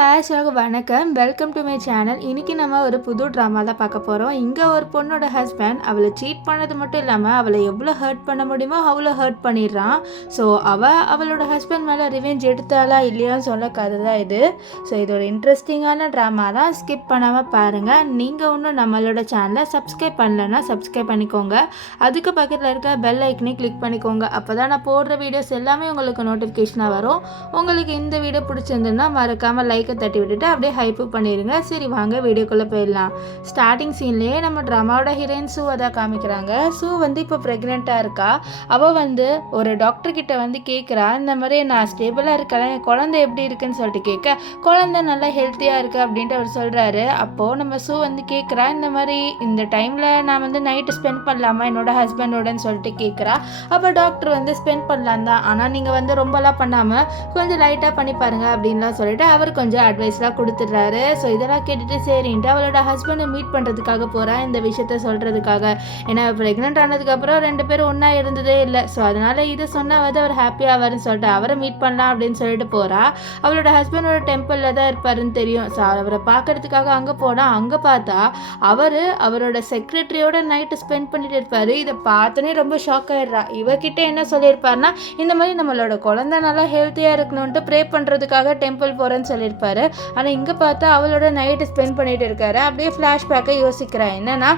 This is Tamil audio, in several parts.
गाइस வணக்கம் வெல்கம் டு மை சேனல். இன்னைக்கு நம்ம ஒரு புது ட்ராமா தான் பார்க்க போகிறோம். இங்கே ஒரு பொண்ணோட ஹஸ்பண்ட் அவளை சீட் பண்ணது மட்டும் இல்லாமல் அவளை எவ்வளோ ஹர்ட் பண்ண முடியுமோ அவ்வளோ ஹர்ட் பண்ணிடுறான். ஸோ அவளோட ஹஸ்பண்ட் மேலே ரிவெஞ்ச் எடுத்தாலா இல்லையான்னு சொல்ல கதை தான் இது. ஸோ இது ஒரு இன்ட்ரெஸ்டிங்கான ட்ராமா தான், ஸ்கிப் பண்ணாமல் பாருங்கள். நீங்கள் இன்னும் நம்மளோட சேனலை சப்ஸ்கிரைப் பண்ணலைன்னா சப்ஸ்கிரைப் பண்ணிக்கோங்க. அதுக்கு பக்கத்தில் இருக்க பெல் ஐக்கனை கிளிக் பண்ணிக்கோங்க. அப்போ தான் நான் போடுற வீடியோஸ் எல்லாமே உங்களுக்கு நோட்டிஃபிகேஷனாக வரும். உங்களுக்கு இந்த வீடியோ பிடிச்சிருந்துன்னா மறக்காமல் லைக்கை தட்டி விட்டுட்டு அப்படியே ஹைப்பு பண்ணிடுங்க. சரி வாங்க வீடியோக்குள்ளே போயிடலாம். ஸ்டார்டிங் சீன்லேயே நம்ம ட்ராமாவோட ஹீரோயின் சூவை தான் காமிக்கிறாங்க. சூ இப்போ ப்ரெக்னெண்ட்டாக இருக்கா. அவள் ஒரு டாக்டர்கிட்ட கேட்குறா, இந்த மாதிரி நான் ஸ்டேபிளாக இருக்கேன், என் குழந்தை எப்படி இருக்குன்னு சொல்லிட்டு கேட்க, குழந்தை நல்லா ஹெல்த்தியாக இருக்குது அப்படின்ட்டு அவர் சொல்கிறாரு. அப்போது நம்ம சூ கேட்குறா, இந்த மாதிரி இந்த டைமில் நான் நைட்டு ஸ்பெண்ட் பண்ணலாமா என்னோட ஹஸ்பண்டோடன்னு சொல்லிட்டு கேட்குறா. அப்போ டாக்டர் ஸ்பெண்ட் பண்ணலாம் தான், ஆனால் நீங்கள் ரொம்பலாம் பண்ணாமல் கொஞ்சம் லைட்டாக பண்ணி பாருங்க அப்படின்லாம் சொல்லிட்டு அவர் கொஞ்சம் அட்வைஸ்லாம் கொடுத்துட்றாரு. ஸோ இதெல்லாம் கேட்டுட்டு சரின்ட்டு அவளோட ஹஸ்பண்டை மீட் பண்ணுறதுக்காக போகிறா, இந்த விஷயத்த சொல்கிறதுக்காக. ஏன்னா ப்ரெக்னென்ட் ஆனதுக்கப்புறம் 2 பேரும் ஒன்றா இருந்ததே இல்லை. ஸோ அதனால் இதை சொன்னால் அவர் ஹாப்பியாக ஆவார்னு சொல்லிட்டு அவரை மீட் பண்ணலாம் அப்படின்னு சொல்லிட்டு போகிறா. அவளோட ஹஸ்பண்டோட டெம்பிளில் தான் இருப்பாருன்னு தெரியும். ஸோ அவரை பார்க்கறதுக்காக அங்கே போனால் அங்கே பார்த்தா அவரோட செக்ரட்டரியோட நைட்டு ஸ்பெண்ட் பண்ணிட்டு இருப்பார். இதை பார்த்தோன்னே ரொம்ப ஷாக் ஆகிடுறா. இவகிட்ட என்ன சொல்லியிருப்பாருன்னா, இந்த மாதிரி நம்மளோட குழந்தை நல்லா ஹெல்த்தியாக இருக்கணும்ன்ட்டு ப்ரே பண்ணுறதுக்காக டெம்பிள் போகிறேன்னு சொல்லியிருப்பாரு. ஆனால் இங்கே பார்த்தா அவளோட நைட்டு ஸ்பெண்ட் பண்ணிட்டு இருக்காரு. அப்படியே ஃப்ளாஷ்பேக்கை யோசிக்கிறா. என்னன்னா,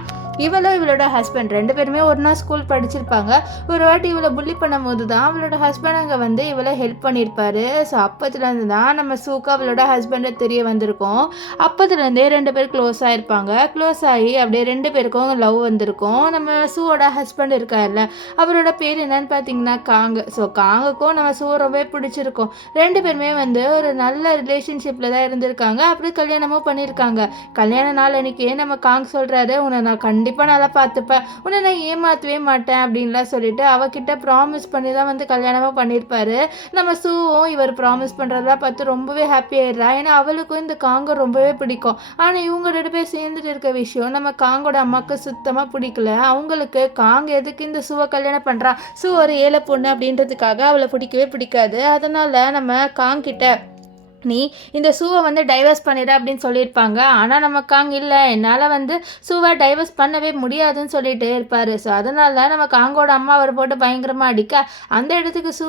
இவளோட ஹஸ்பண்ட் 2 பேருமே ஒன்றா ஸ்கூல் படிச்சிருப்பாங்க. ஒரு வாட்டி இவளை புள்ளி பண்ணும் போது தான் அவளோட ஹஸ்பண்ட் அங்கே இவளை ஹெல்ப் பண்ணியிருப்பாரு. ஸோ அப்பத்துலேருந்து தான் நம்ம சூக்கு அவளோட ஹஸ்பண்டை தெரிய வந்திருக்கோம். அப்பத்துலேருந்தே 2 பேர் க்ளோஸ் ஆகிருப்பாங்க. க்ளோஸ் ஆகி அப்படியே 2 பேருக்கும் லவ் வந்திருக்கும். நம்ம சூவோட ஹஸ்பண்ட் இருக்கார்ல, அவரோட பேர் என்னன்னு பார்த்தீங்கன்னா காங்கு. ஸோ காங்குக்கும் நம்ம சூ ரொம்பவே பிடிச்சிருக்கும். 2 பேருமே ஒரு நல்ல ரிலேஷன்ஷிப்பில் தான் இருந்திருக்காங்க. அப்படி கல்யாணமும் பண்ணியிருக்காங்க. கல்யாண நாள் அன்னைக்கு நம்ம காங் சொல்கிறாரு, உன்னை நான் கண்டிப்பாக நல்லா பார்த்துப்பேன், உன்னை நான் ஏமாற்றவே மாட்டேன் அப்படின்லாம் சொல்லிட்டு அவகிட்ட ப்ராமிஸ் பண்ணி தான் கல்யாணமாக பண்ணியிருப்பாரு. நம்ம சூவும் இவர் ப்ராமிஸ் பண்ணுறதெல்லாம் பார்த்து ரொம்பவே ஹாப்பி ஆயிடுறா. ஏன்னா அவளுக்கும் இந்த காங்கை ரொம்பவே பிடிக்கும். ஆனால் இவங்க 2 பேர் சேர்ந்துட்டு இருக்க விஷயம் நம்ம காங்கோட அம்மாவுக்கு சுத்தமாக பிடிக்கல. அவங்களுக்கு காங் எதுக்கு இந்த சூவை கல்யாணம் பண்ணுறான், சூ ஒரு ஏழை பொண்ணு அப்படின்றதுக்காக அவளை பிடிக்கவே பிடிக்காது. அதனால் நம்ம காங்கிட்ட நீ இந்த சூவை டைவர்ஸ் பண்ணிட அப்படின்னு சொல்லியிருப்பாங்க. ஆனால் நம்ம காங் இல்லை, என்னால் சூவை டைவர்ஸ் பண்ணவே முடியாதுன்னு சொல்லிகிட்டே இருப்பார். ஸோ அதனால நம்ம காங்கோட அம்மா அவர் போட்டு பயங்கரமாக அடிக்க, அந்த இடத்துக்கு சூ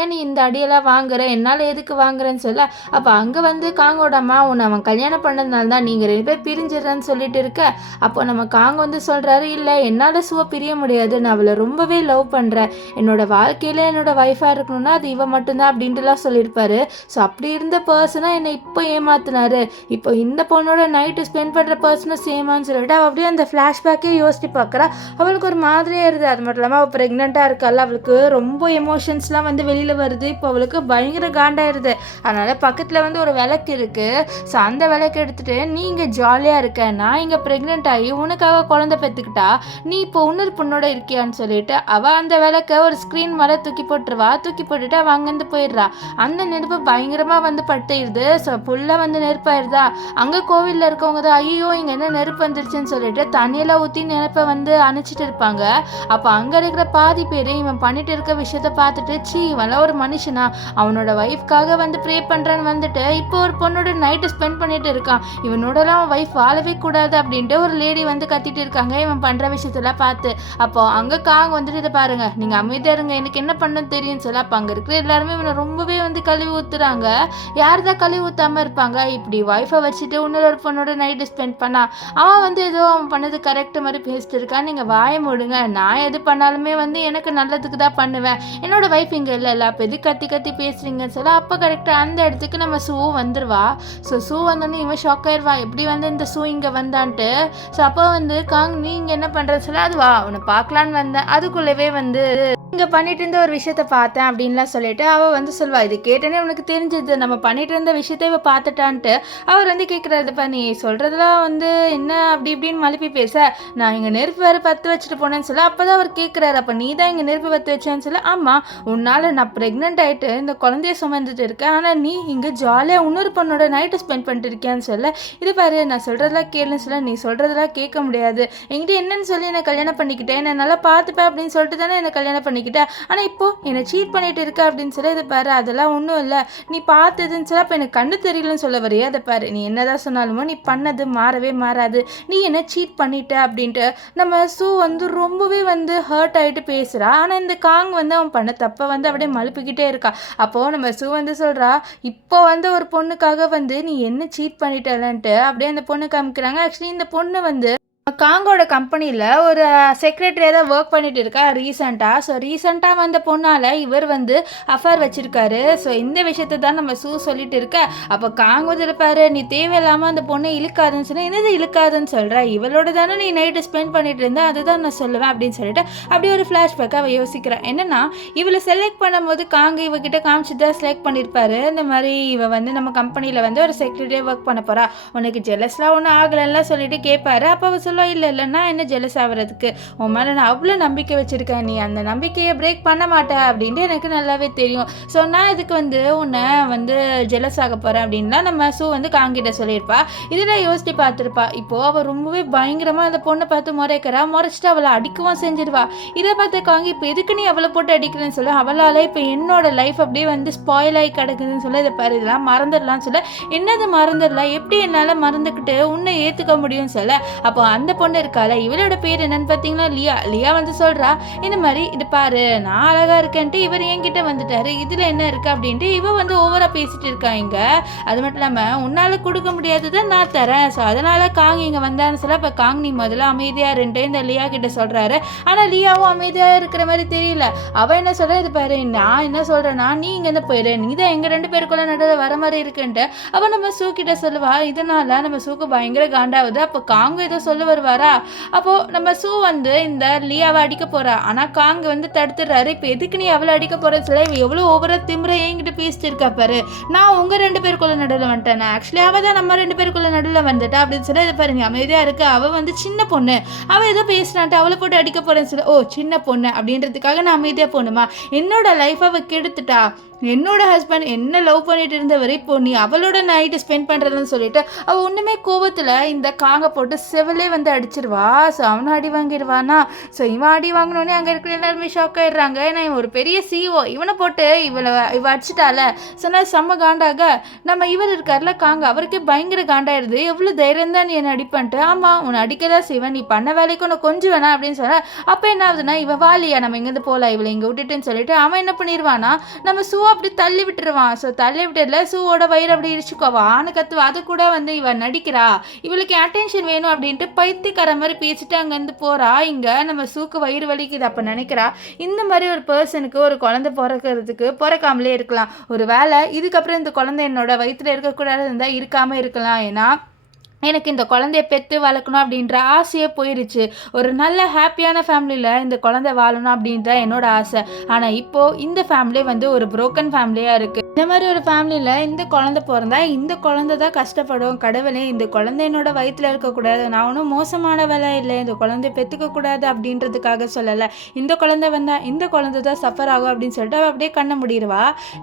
ஏன் நீ இந்த அடியெல்லாம் வாங்குற, என்னால் எதுக்கு வாங்குறேன்னு சொல்ல, அப்போ அங்கே காங்கோட அம்மா உன்னை அவன் கல்யாணம் பண்ணதுனால தான் நீங்கள் 2 பேர் பிரிஞ்சிடறேன்னு சொல்லிட்டு இருக்க. அப்போ நம்ம காங் சொல்கிறாரு, இல்லை என்னால் சூவை பிரிய முடியாது, நான் அவளை ரொம்பவே லவ் பண்ணுறேன், என்னோட வாழ்க்கையில் என்னோட ஒய்ஃபாக இருக்கணும்னா அது இவன் மட்டும்தான் அப்படின்ட்டுலாம் சொல்லியிருப்பாரு. ஸோ அப்படி இருந்த பர்சனாக என்னை இப்போ ஏமாத்தினாரு, இப்போ இந்த பொண்ணோட நைட்டு ஸ்பெண்ட் பண்ணுற பர்சனும் சேமான்னு சொல்லிட்டு அவள் அப்படியே அந்த ஃப்ளாஷ்பேக்கே யோசிச்சு பார்க்குறா. அவளுக்கு ஒரு மாதிரியே இருக்குது. அது மட்டும் இல்லாமல் அவள் ப்ரெக்னெண்ட்டாக இருக்காள். அவளுக்கு ரொம்ப எமோஷன்ஸ்லாம் வெளியில் வருது. இப்போ அவளுக்கு பயங்கர காண்டாயிருது. அதனால் பக்கத்தில் ஒரு விளக்கு இருக்குது. ஸோ அந்த விளக்கு எடுத்துகிட்டு, நீ இங்கே ஜாலியாக இருக்க, நான் இங்கே ப்ரெக்னென்ட் ஆகி உனக்காக குழந்தை பெற்றுக்கிட்டா, நீ இப்போ இன்னொரு பொண்ணோட இருக்கியான்னு சொல்லிட்டு அவள் அந்த விளக்கை ஒரு ஸ்க்ரீன் மேலே தூக்கி போட்டுருவா. தூக்கி போட்டுட்டு அவள் அங்கேருந்து போயிடுறா. அந்த நெருப்பு பயங்கரமாக பட்டுருது. ஸோ ஃபுல்லாக நெருப்பாயிருதா. அங்கே கோவிலில் இருக்கவங்க தான், ஐயோ இங்கே என்ன நெருப்பு வந்துருச்சுன்னு சொல்லிட்டு தண்ணியெல்லாம் ஊற்றி நெருப்பை அணைச்சிட்டு இருப்பாங்க. அப்போ அங்கே இருக்கிற பாதி பேர் இவன் பண்ணிட்டு இருக்க விஷயத்த பார்த்துட்டு, சீ இவெல்லாம் ஒரு மனுஷனா, அவனோட ஒய்ஃப்காக ப்ரே பண்ணுறேன்னு இப்போ ஒரு பொண்ணோட நைட்டு ஸ்பெண்ட் பண்ணிட்டு இருக்கான், இவனோடலாம் அவன் ஒய்ஃப் வாழவே கூடாது அப்படின்ட்டு ஒரு லேடி கத்திட்டு இருக்காங்க இவன் பண்ணுற விஷயத்தெல்லாம் பார்த்து. அப்போ அங்கே காங்க இதை பாருங்க, நீங்கள் அமைதியாக இருங்க, எனக்கு என்ன பண்ணணும்னு தெரியும்னு சொல்ல அப்போ அங்கே இருக்கிற எல்லாருமே இவனை ரொம்பவே கழுவி ஊற்றுறாங்க. யார் தான் கழுவி ஊற்றாமல் இருப்பாங்க. இப்படி ஒய்ஃபை வச்சுட்டு இன்னொரு பொண்ணோட நைட்டு ஸ்பெண்ட் பண்ணா, அவன் ஏதோ அவன் பண்ணது கரெக்ட் மாதிரி பேசிட்டு இருக்கான், நீங்கள் வாய மூடுங்க, நான் எது பண்ணாலுமே எனக்கு நல்லதுக்கு தான் பண்ணுவேன், என்னோட ஒய்ஃப் இங்கே இல்லை, அப்போ எது கத்தி கத்தி பேசுறீங்கன்னு சொல்ல அப்போ கரெக்டாக அந்த இடத்துக்கு நம்ம சூ வந்துடுவா. ஸோ சூ வந்தோன்னே இவன் ஷாக் ஆயிடுவா, எப்படி இந்த சூ இங்கே வந்தான்ட்டு. ஸோ அப்போ காங் நீ இங்கே என்ன பண்ணுறேன்னு சொல்ல, அது வா உன்னை பார்க்கலான்னு வந்தேன், அதுக்குள்ளவே இங்கே பண்ணிட்டு இருந்த ஒரு விஷயத்த பார்த்தேன் அப்படின்லாம் சொல்லிட்டு அவள் சொல்வா, இது கேட்டேனே உனக்கு தெரிஞ்சது, நம்ம பண்ணிட்டு இருந்த விஷயத்த இவ பார்த்துட்டான்ட்டு. அவர் கேட்குறாருப்பா, நீ சொல்கிறதுலாம் என்ன அப்படி இப்படின்னு மழுப்பி பேச, நான் இங்கே நெருப்பு வேறு பற்ற வச்சுட்டு போனேன்னு சொல்ல அப்போ தான் அவர் கேட்குறாரு, அப்போ நீ தான் இங்கே நெருப்பு பற்ற வச்சேன்னு சொல்ல, ஆமாம் உன்னால் நான் ப்ரெக்னென்ட் ஆகிட்டு இந்த குழந்தைய சுமந்துட்டு இருக்கேன், ஆனால் நீ இங்கே ஜாலியாக இன்னொரு பொண்ணோட நைட்டு ஸ்பெண்ட் பண்ணிட்டு இருக்கியான்னு சொல்ல, இது பாரு நான் சொல்கிறதெல்லாம் கேளுன்னு சொல்ல, நீ சொல்கிறதெல்லாம் கேட்க முடியாது, என்கிட்ட என்னன்னு சொல்லி என்னை கல்யாணம் பண்ணிக்கிட்டேன், என்னை நல்லா பார்த்துப்பேன் அப்படின்னு சொல்லிட்டு தானே என்னை கல்யாணம் பண்ணிக்கிட்ட, ஆனால் இப்போது என்னை சீட் பண்ணிட்டு இருக்க அப்படின்னு சொல்லி இதை பாரு, அதெல்லாம் ஒன்றும் இல்லை, நீ பார்த்ததுன்னு சொல்லி அப்போ எனக்கு கண்ணு தெரியலன்னு சொல்ல வரையா, அதை பாரு, நீ என்னதான் சொன்னாலுமோ நீ பண்ணது மாறவே மாறாது, நீ என்ன சீட் பண்ணிட்ட அப்படின்ட்டு நம்ம சூ வந்து ரொம்பவே வந்து ஹர்ட் ஆகிட்டு பேசுகிறா. ஆனால் இந்த காங் வந்து அவன் பண்ண தப்பை வந்து அப்படியே மழுப்பிக்கிட்டே இருக்கா. அப்போது நம்ம சூ வந்து சொல்கிறா, இப்போ வந்து ஒரு பொண்ணுக்காக வந்து நீ என்ன சீட் பண்ணிட்டலன்ட்டு அப்படியே அந்த பொண்ணு காமிக்கிறாங்க. ஆக்சுவலி இந்த பொண்ணு வந்து காங்கோட கம்பெனியில் ஒரு செக்ரட்டரியாக தான் ஒர்க் பண்ணிட்டு இருக்கா ரீசெண்டாக. ஸோ ரீசெண்டாக வந்த பொண்ணால் இவர் வந்து அஃபேர் வச்சுருக்காரு. ஸோ இந்த விஷயத்தை தான் நம்ம சூ சொல்லிட்டு இருக்க. அப்போ காங் வந்து இருப்பாரு, நீ தேவையில்லாமல் அந்த பொண்ணை இழுக்காதுன்னு சொன்னால் என்னது இழுக்காதுன்னு சொல்கிற, இவளோட தானே நீ நைட்டு ஸ்பெண்ட் பண்ணிட்டு இருந்தா, அதுதான் நான் சொல்லுவேன் அப்படின்னு சொல்லிட்டு அப்படி ஒரு ஃப்ளாஷ்பேக்காக அவள் யோசிக்கிறான். என்னென்னா இவளை செலக்ட் பண்ணும்போது காங்க இவகிட்ட காமிச்சு தான் செலக்ட் பண்ணியிருப்பாரு. இந்த மாதிரி இவ வந்து நம்ம கம்பெனியில் வந்து ஒரு செக்ரட்டரியாக ஒர்க் பண்ண போகிறா, உனக்கு ஜெலஸ்லாம் ஒன்றும் ஆகலைன்னா சொல்லிட்டு கேட்பாரு. அப்போ அவள் இல்லைன்னா என்ன ஜெலஸ் ஆகிறதுக்கு, உன் மேலே நான் அவ்வளோ நம்பிக்கை வச்சுருக்கேன், நீ அந்த நம்பிக்கையை பிரேக் பண்ண மாட்டேன் அப்படின்ட்டு எனக்கு நல்லாவே தெரியும். ஸோ நான் இதுக்கு வந்து உன்னை வந்து ஜெலஸ் ஆக போகிறேன் அப்படின்லாம் நம்ம சூ வந்து காங்கிட்ட சொல்லியிருப்பா. இதில் யோசிச்சு பார்த்துருப்பா. இப்போது அவள் ரொம்பவே பயங்கரமாக அந்த பொண்ணை பார்த்து முறைச்சிட்டு அவளை அடிக்கவும் செஞ்சிருவா. இதை பார்த்து காங்கி இப்போ எதுக்கு நீ அவளை போட்டு அடிக்கிறேன்னு சொல்லி அவளால் இப்போ என்னோட லைஃப் அப்படியே வந்து ஸ்பாயில் ஆகி கிடக்குதுன்னு சொல்லி இதை பாரு, இதெல்லாம் மறந்துடலாம்னு சொல்ல, என்னது மறந்துடலாம், எப்படி என்னால் மறந்துக்கிட்டு உன்னை ஏற்றுக்க முடியும்னு சொல்ல. அப்போ அந்த பொண்ணு இருக்கால, இவளோட பேர் என்னன்னு பார்த்தீங்கன்னா லியா வந்து சொல்றா, இந்த மாதிரி இது பாரு நான் அழகா இருக்கேன்ட்டு இவர் என்கிட்ட வந்துட்டாரு, இதுல என்ன இருக்கு அப்படின்ட்டு இவ வந்து ஓவரா பேசிட்டு இருக்காங்க. அது மட்டும் இல்லாம உன்னால கொடுக்க முடியாததை நான் தரேன், ஸோ அதனால காங் இங்க வந்தான்னு சொல்ல. அப்ப காங் நீ முதல்ல அமைதியா இருந்துட்டு இந்த லியா கிட்ட சொல்றாரு. ஆனா லியாவும் அமைதியா இருக்கிற மாதிரி தெரியல. அவ என்ன சொல்ற, இது பாரு நான் என்ன சொல்றேன்னா நீ இங்க இருந்து போயிரு, நீ தான் எங்க 2 பேருக்குள்ள நடுவில் வர மாதிரி இருக்குன்ட்டு அவ நம்ம சூ கிட்ட சொல்லுவா. இதனால நம்ம சூக்கு பயங்கர காண்டாவது. அப்போ காங் ஏதோ சொல்ல வருவாரா. அப்போது நம்ம சூ வந்து இந்த லியாவை அடிக்க போகிறா. ஆனால் காங் வந்து தடுத்துடுறாரு. இப்போ எதுக்கு நீ அவளை அடிக்க போகிறேன்னு சொல்ல, இவ எவ்வளோ ஓவராக திமிர என்கிட்ட பேசிட்டு இருக்கா பாரு, நான் உங்கள் 2 பேருக்குள்ள நடுவில் வந்துட்டேன், ஆக்சுவலி அவள் தான் நம்ம 2 பேருக்குள்ள நடுவில் வந்துட்டா அப்படின்னு சொல்லி, இது பாருங்க அமைதியாக இருக்கு. அவள் வந்து சின்ன பொண்ணு, அவள் ஏதோ பேசினான்ட்டு அவளை போட்டு அடிக்க போகிறேன்னு சொல்லி, ஓ சின்ன பொண்ணு அப்படின்றதுக்காக நான் அமைதியாக போகணுமா, என்னோட லைஃப் அவள் கெடுத்துட்டா, என்னோட ஹஸ்பண்ட் என்ன லவ் பண்ணிட்டு இருந்தவர் இப்போ நீ அவளோட நைட்டு ஸ்பெண்ட் பண்ணுறதுன்னு சொல்லிட்டு அவள் ஒன்றுமே கோவத்தில் இந்த காங்கை போட்டு செவலே வந்து அடிச்சிருவா. ஸோ அவனை அடி வாங்கிடுவானா. ஸோ இவன் அடி வாங்கினோடனே அங்கே இருக்கிற எல்லாருமே ஷாக் ஆயிடுறாங்க. ஏன்னா இவன் ஒரு பெரிய சிஓ, இவனை போட்டு இவ அடிச்சிட்டால. ஸோ நான் செம்ம காண்டாக நம்ம இவர் இருக்கார்ல காங்க, அவருக்கே பயங்கர காண்டாயிருது. எவ்வளோ தைரியம் தான் நீ என்னை அடிப்பன்ட்டு, ஆமாம் உன்னை அடிக்கதான் செய்வேன், நீ பண்ண வேலைக்கு உன்னை கொஞ்சம் வேணா அப்படின்னு சொன்ன. அப்போ என்ன ஆகுதுன்னா இவ வாலியா நம்ம இங்கேருந்து போகலாம், இவளை இங்கே விட்டுட்டுன்னு சொல்லிட்டு அவன் என்ன பண்ணிடுவானா நம்ம சூ அப்படி தள்ளி விட்டுருவான். ஸோ தள்ளி விட்டுல சூவோட வயிறு அப்படி இடிச்சுக்கோவா, ஆணு கத்துவா. அது கூட வந்து இவன் நடிக்கிறா, இவளுக்கு அட்டென்ஷன் வேணும் அப்படின்ட்டு பைத்தியக்கார மாதிரி பேசிட்டு அங்கேருந்து போறா. இங்க நம்ம சூக்கு வயிறு வலிக்குது. அப்ப நினைக்கிறா, இந்த மாதிரி ஒரு பர்சனுக்கு ஒரு குழந்தை பிறக்காமலே இருக்கலாம், ஒரு வேளை இதுக்கப்புறம் இந்த குழந்தை என்னோட வயிற்றுல இருக்கக்கூடாது இருந்தா இருக்காம இருக்கலாம், ஏன்னா எனக்கு இந்த குழந்தைய பெற்று வளர்க்கணும் அப்படின்ற ஆசையே போயிடுச்சு. ஒரு நல்ல ஹாப்பியான ஃபேமிலியில் இந்த குழந்தை வாழணும் அப்படின்ற என்னோட ஆசை. ஆனால் இப்போது இந்த ஃபேமிலி வந்து ஒரு புரோக்கன் ஃபேமிலியாக இருக்குது. இந்த மாதிரி ஒரு ஃபேமிலியில் இந்த குழந்தை பிறந்தா இந்த குழந்தை தான் கஷ்டப்படும். கடவுளே இந்த குழந்தை என்னோட வயிற்றில் இருக்கக்கூடாது, நான் ஒன்றும் மோசமான வேலை இல்லை, இந்த குழந்தைய பெற்றுக்கக்கூடாது அப்படின்றதுக்காக சொல்லலை. இந்த குழந்ை வந்தால் இந்த குழந்தை தான் சஃபர் ஆகும் அப்படின்னு சொல்லிட்டு அவள் அப்படியே கண்ணை முடிடுவா.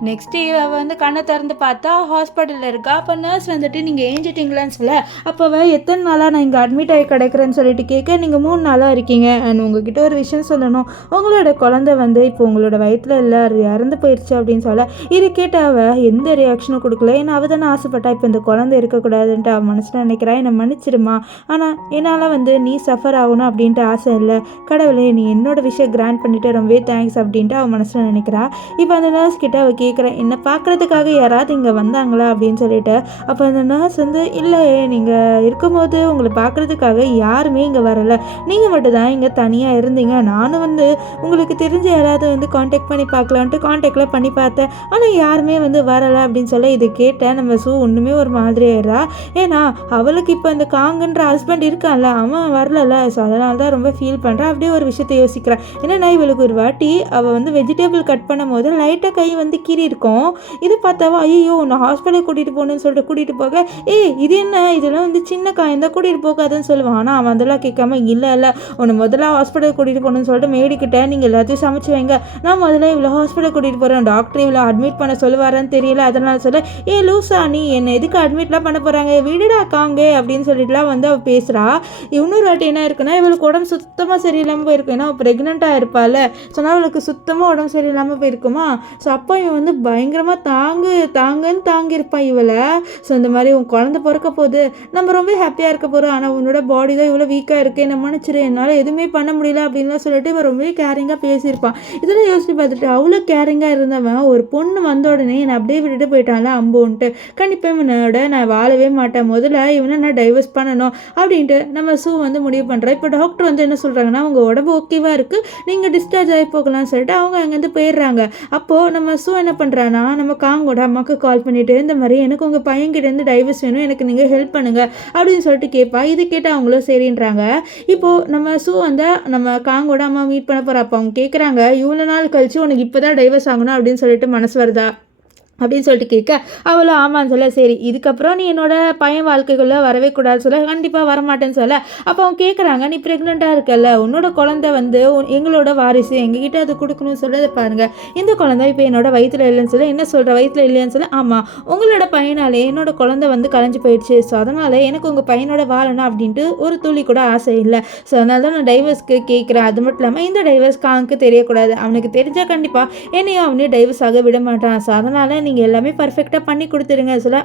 நெக்ஸ்ட் அவள் வந்து கண்ணை திறந்து பார்த்தா ஹாஸ்பிட்டலில் இருக்கா. அப்போ நர்ஸ் வந்துட்டு நீங்கள் ஏஞ்சிட்டிங்களான்னு சொல்ல, அப்போ எத்தனை நாளாக நான் இங்கே அட்மிட் ஆகி கிடக்கிறேன்னு சொல்லிட்டு கேட்க, நீங்கள் 3 நாளாக இருக்கீங்க, அண்ட் உங்ககிட்ட ஒரு விஷயம் சொல்லணும், உங்களோட குழந்தை வந்து இப்போ உங்களோட வயிற்றில் இல்லை இறந்து போயிடுச்சு அப்படின்னு சொல்ல. இது கேட்ட அவள் எந்த ரியாக்ஷனும் கொடுக்கல. ஏன்னா அவள் தானே ஆசைப்பட்டா இப்போ இந்த குழந்தை இருக்கக்கூடாதுன்ட்டு அவன் மனசில் நினைக்கிறா. என்னை மன்னிச்சிருமா, ஆனால் என்னால் வந்து நீ சஃபர் ஆகணும் அப்படின்ட்டு ஆசை இல்லை, கடவுளே நீ என்னோட விஷயம் கிராண்ட் பண்ணிவிட்டு ரொம்பவே தேங்க்ஸ் அப்படின்ட்டு அவன் மனசில் நினைக்கிறா. இப்போ அந்த நர்ஸ் கிட்ட அவள் கேட்குறேன், என்னை பார்க்குறதுக்காக யாராவது இங்கே வந்தாங்களா அப்படின்னு சொல்லிட்டு. அப்போ அந்த நர்ஸ் வந்து இல்லையே, நீங்கள் இருக்கும்போது உங்களை பார்க்குறதுக்காக யாருமே இங்கே வரலை, நீங்கள் மட்டும் தான் இங்கே தனியாக இருந்தீங்க, நானும் வந்து உங்களுக்கு தெரிஞ்ச யாராவது வந்து காண்டாக்ட் பண்ணி பார்க்கலான்ட்டு காண்டாக்டில் பண்ணி பார்த்தேன், ஆனால் யாருமே வந்து வரலை அப்படின்னு சொல்ல. இதை கேட்டேன் நம்ம சூ ஒன்றுமே ஒரு மாதிரி ஆயிடுறா. ஏன்னா அவளுக்கு இப்போ இந்த காங்குன்ற ஹஸ்பண்ட் இருக்கான்ல, அவன் வரல. ஸோ அதனால தான் ரொம்ப ஃபீல் பண்ணுறான். அப்படியே ஒரு விஷயத்தை யோசிக்கிறான். என்னன்னா இவளுக்கு ஒரு வாட்டி அவள் வந்து வெஜிடபிள் கட் பண்ணும் போது லைட்டாக கை வந்து கீறி இருக்கும். இது பார்த்தாவா ஐயோ நான் ஹாஸ்பிட்டலுக்கு கூட்டிகிட்டு போகணுன்னு சொல்லிட்டு கூட்டிகிட்டு போக, இது என்ன இதெல்லாம் வந்து சின்ன காயம் தான் கூட்டிகிட்டு போகாதுன்னு சொல்லுவான். ஆனால் அவன் அதெல்லாம் கேட்காம இல்லை உன்னை முதல்ல ஹாஸ்பிட்டல் கூட்டிகிட்டு போகணும்னு சொல்லிட்டு மேடிக்கிட்ட நீங்கள் எல்லாத்தையும் சமைச்சு வைங்க, நான் முதல்ல இவ்வளோ ஹாஸ்பிட்டல் கூட்டிகிட்டு போகிறேன், டாக்டர் இவ்வளோ அட்மிட் பண்ண சொல்லுவாரான்னு தெரியல, அதனால சொல்ல லூசா நீ என்னை எதுக்கு அட்மிட்லாம் பண்ண போகிறாங்க, விடுடா காங்க அப்படின்னு சொல்லிட்டுலாம் வந்து அவள் பேசுகிறா. இன்னொரு வாட்டி என்ன இருக்குன்னா இவளுக்கு உடம்பு சுத்தமாக சரியில்லாமல் போயிருக்கும். ஏன்னா அவள் ப்ரெக்னெண்ட்டாக இருப்பாள். சொன்னால் அவளுக்கு சுத்தமாக உடம்பு சரியில்லாமல் போயிருக்குமா. ஸோ அப்போ இவன் வந்து பயங்கரமாக தாங்குன்னு தாங்கியிருப்பான் இவளை. ஸோ இந்த மாதிரி உன் குழந்தை பிறக்க போகுது, நம்ம ரொம்ப ஹாப்பியாக இருக்க போகிறோம், ஆனால் உன்னோட பாடி தான் இவ்வளோ வீக்காக இருக்குது, என்ன மன்னிச்சிரு, என்னால் எதுவுமே பண்ண முடியல அப்படின்லாம் சொல்லிட்டு இவன் ரொம்பவே கேரிங்காக பேசியிருப்பான். இதெல்லாம் யோசிச்சு பார்த்துட்டு அவ்வளோ கேரிங்காக இருந்தவன் ஒரு பொண்ணு வந்த உடனே என்னை அப்படியே விட்டுட்டு போயிட்டான்ல அம்போன்ட்டு. கண்டிப்பாக இவனோட நான் வாழவே மாட்டேன், முதல்ல இவனை நான் டைவர்ஸ் பண்ணணும் அப்படின்ட்டு நம்ம சூ வந்து முடிவு பண்ணுறேன். இப்போ டாக்டர் வந்து என்ன சொல்கிறாங்கன்னா அவங்க உடம்பு ஓகேவாக இருக்குது, நீங்கள் டிஸ்சார்ஜ் ஆகி போகலாம்னு சொல்லிட்டு அவங்க அங்கேருந்து போயிடுறாங்க. அப்போது நம்ம சூ என்ன பண்ணுறான்னா நம்ம காங்கோட அம்மாவுக்கு கால் பண்ணிவிட்டு இந்த மாதிரி எனக்கு உங்கள் பையன்கிட்டேருந்து டைவர்ஸ் வேணும், எனக்கு நீங்கள் ஹெல்ப் பண்ணுங்கள் அப்படின்னு சொல்லிட்டு கேட்பா. இது கேட்டு அவங்களும் சரின்றாங்க. இப்போது நம்ம சூ வந்து நம்ம காங்கோட அம்மா மீட் பண்ண போகிறப்ப அவங்க கேட்குறாங்க இவ்வளோ நாள் கழிச்சு உனக்கு இப்போ தான் டைவர்ஸ் ஆகணும் அப்படின்னு சொல்லிட்டு மனசு வருதா அப்படின்னு சொல்லிட்டு கேட்க அவளும் ஆமான்னு சொல்ல சரி இதுக்கப்புறம் நீ என்னோட பையன் வாழ்க்கைக்குள்ளே வரவே கூடாது சொல்ல கண்டிப்பாக வரமாட்டேன்னு சொல்ல. அப்போ அவங்க கேட்குறாங்க நீ ப்ரெக்னெண்ட்டாக இருக்கல, உன்னோட குழந்தை வந்து எங்களோட வாரிசு, எங்ககிட்ட அது கொடுக்கணும்னு சொல்லதை பாருங்கள், இந்த குழந்தை இப்போ என்னோட வயிற்றில் இல்லைன்னு சொல்ல என்ன சொல்கிற வயிற்றில் இல்லைன்னு சொல்ல ஆமாம் உங்களோட பையனாலே என்னோட குழந்தை வந்து கலைஞ்சு போயிடுச்சு, ஸோ அதனால் எனக்கு உங்கள் பையனோட வாழணும் அப்படின்ட்டு ஒரு துளி கூட ஆசை இல்லை, ஸோ அதனால தான் நான் டைவர்ஸ்க்கு கேட்குறேன். அது மட்டும் இல்லாமல் இந்த டைவர்ஸ் காங்க்கு தெரியக்கூடாது, அவனுக்கு தெரிஞ்சால் கண்டிப்பாக என்னையும் அவனே டைவர்ஸ் ஆக விட மாட்டான், ஸோ அதனால் நீங்கள் எல்லாமே பர்ஃபெக்டாக பண்ணி கொடுத்துருங்க சொல்ல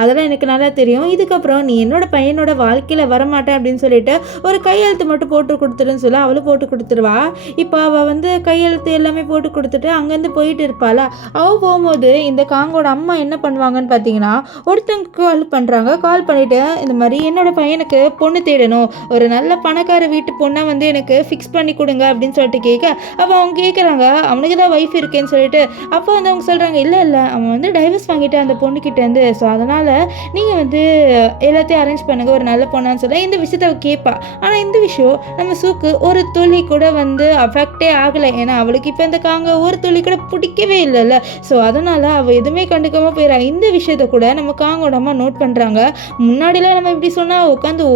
அதெல்லாம் எனக்கு நல்லா தெரியும், இதுக்கப்புறம் நீ என்னோட பையனோட வாழ்க்கையில் வரமாட்டேன் அப்படின்னு சொல்லிட்டு ஒரு கையெழுத்து மட்டும் போட்டு கொடுத்துருன்னு சொல்ல அவளும் போட்டு கொடுத்துருவா. இப்போ அவள் வந்து கையெழுத்து எல்லாமே போட்டு கொடுத்துட்டு அங்கேருந்து போயிட்டு இருப்பாள். அவள் போகும்போது இந்த காங்கோட அம்மா என்ன பண்ணுவாங்கன்னு பார்த்தீங்கன்னா ஒருத்தங்க கால் பண்ணுறாங்க. கால் பண்ணிவிட்டு இந்த மாதிரி என்னோட பையனுக்கு பொண்ணு தேடணும், ஒரு நல்ல பணக்கார வீட்டு பொண்ணை வந்து எனக்கு ஃபிக்ஸ் பண்ணி கொடுங்க அப்படின்னு சொல்லிட்டு கேட்க அப்போ அவங்க கேட்குறாங்க அவனுக்கு தான் ஒய்ஃப் இருக்கேன்னு சொல்லிட்டு. அப்போ வந்து அவங்க சொல்கிறாங்க இல்லை அவன் வந்து டைவர்ஸ் வாங்கிட்டு அந்த பொண்ணுக்கிட்டேருந்து, ஸோ அதனால் நீங்கள் வந்து எல்லாத்தையும் அரேஞ்ச் பண்ணுங்கள் ஒரு நல்ல பொண்ணான்னு சொல்ல இந்த விஷயத்த அவள் கேட்பா. ஆனால் இந்த விஷயம் நம்ம சூக்கு ஒரு துளி கூட வந்து அஃபெக்டே ஆகலை, ஏன்னா அவளுக்கு இப்போ இந்த காங்க ஒரு துளி கூட பிடிக்கவே இல்லைல்ல, ஸோ அதனால் அவள் எதுவுமே கண்டுக்காமல் போயிடா. இந்த விஷயத்த கூட நம்ம காங்கோட அம்மா நோட் பண்ணுறாங்க. முன்னாடிலாம் நம்ம இப்படி சொன்னால் உட்காந்து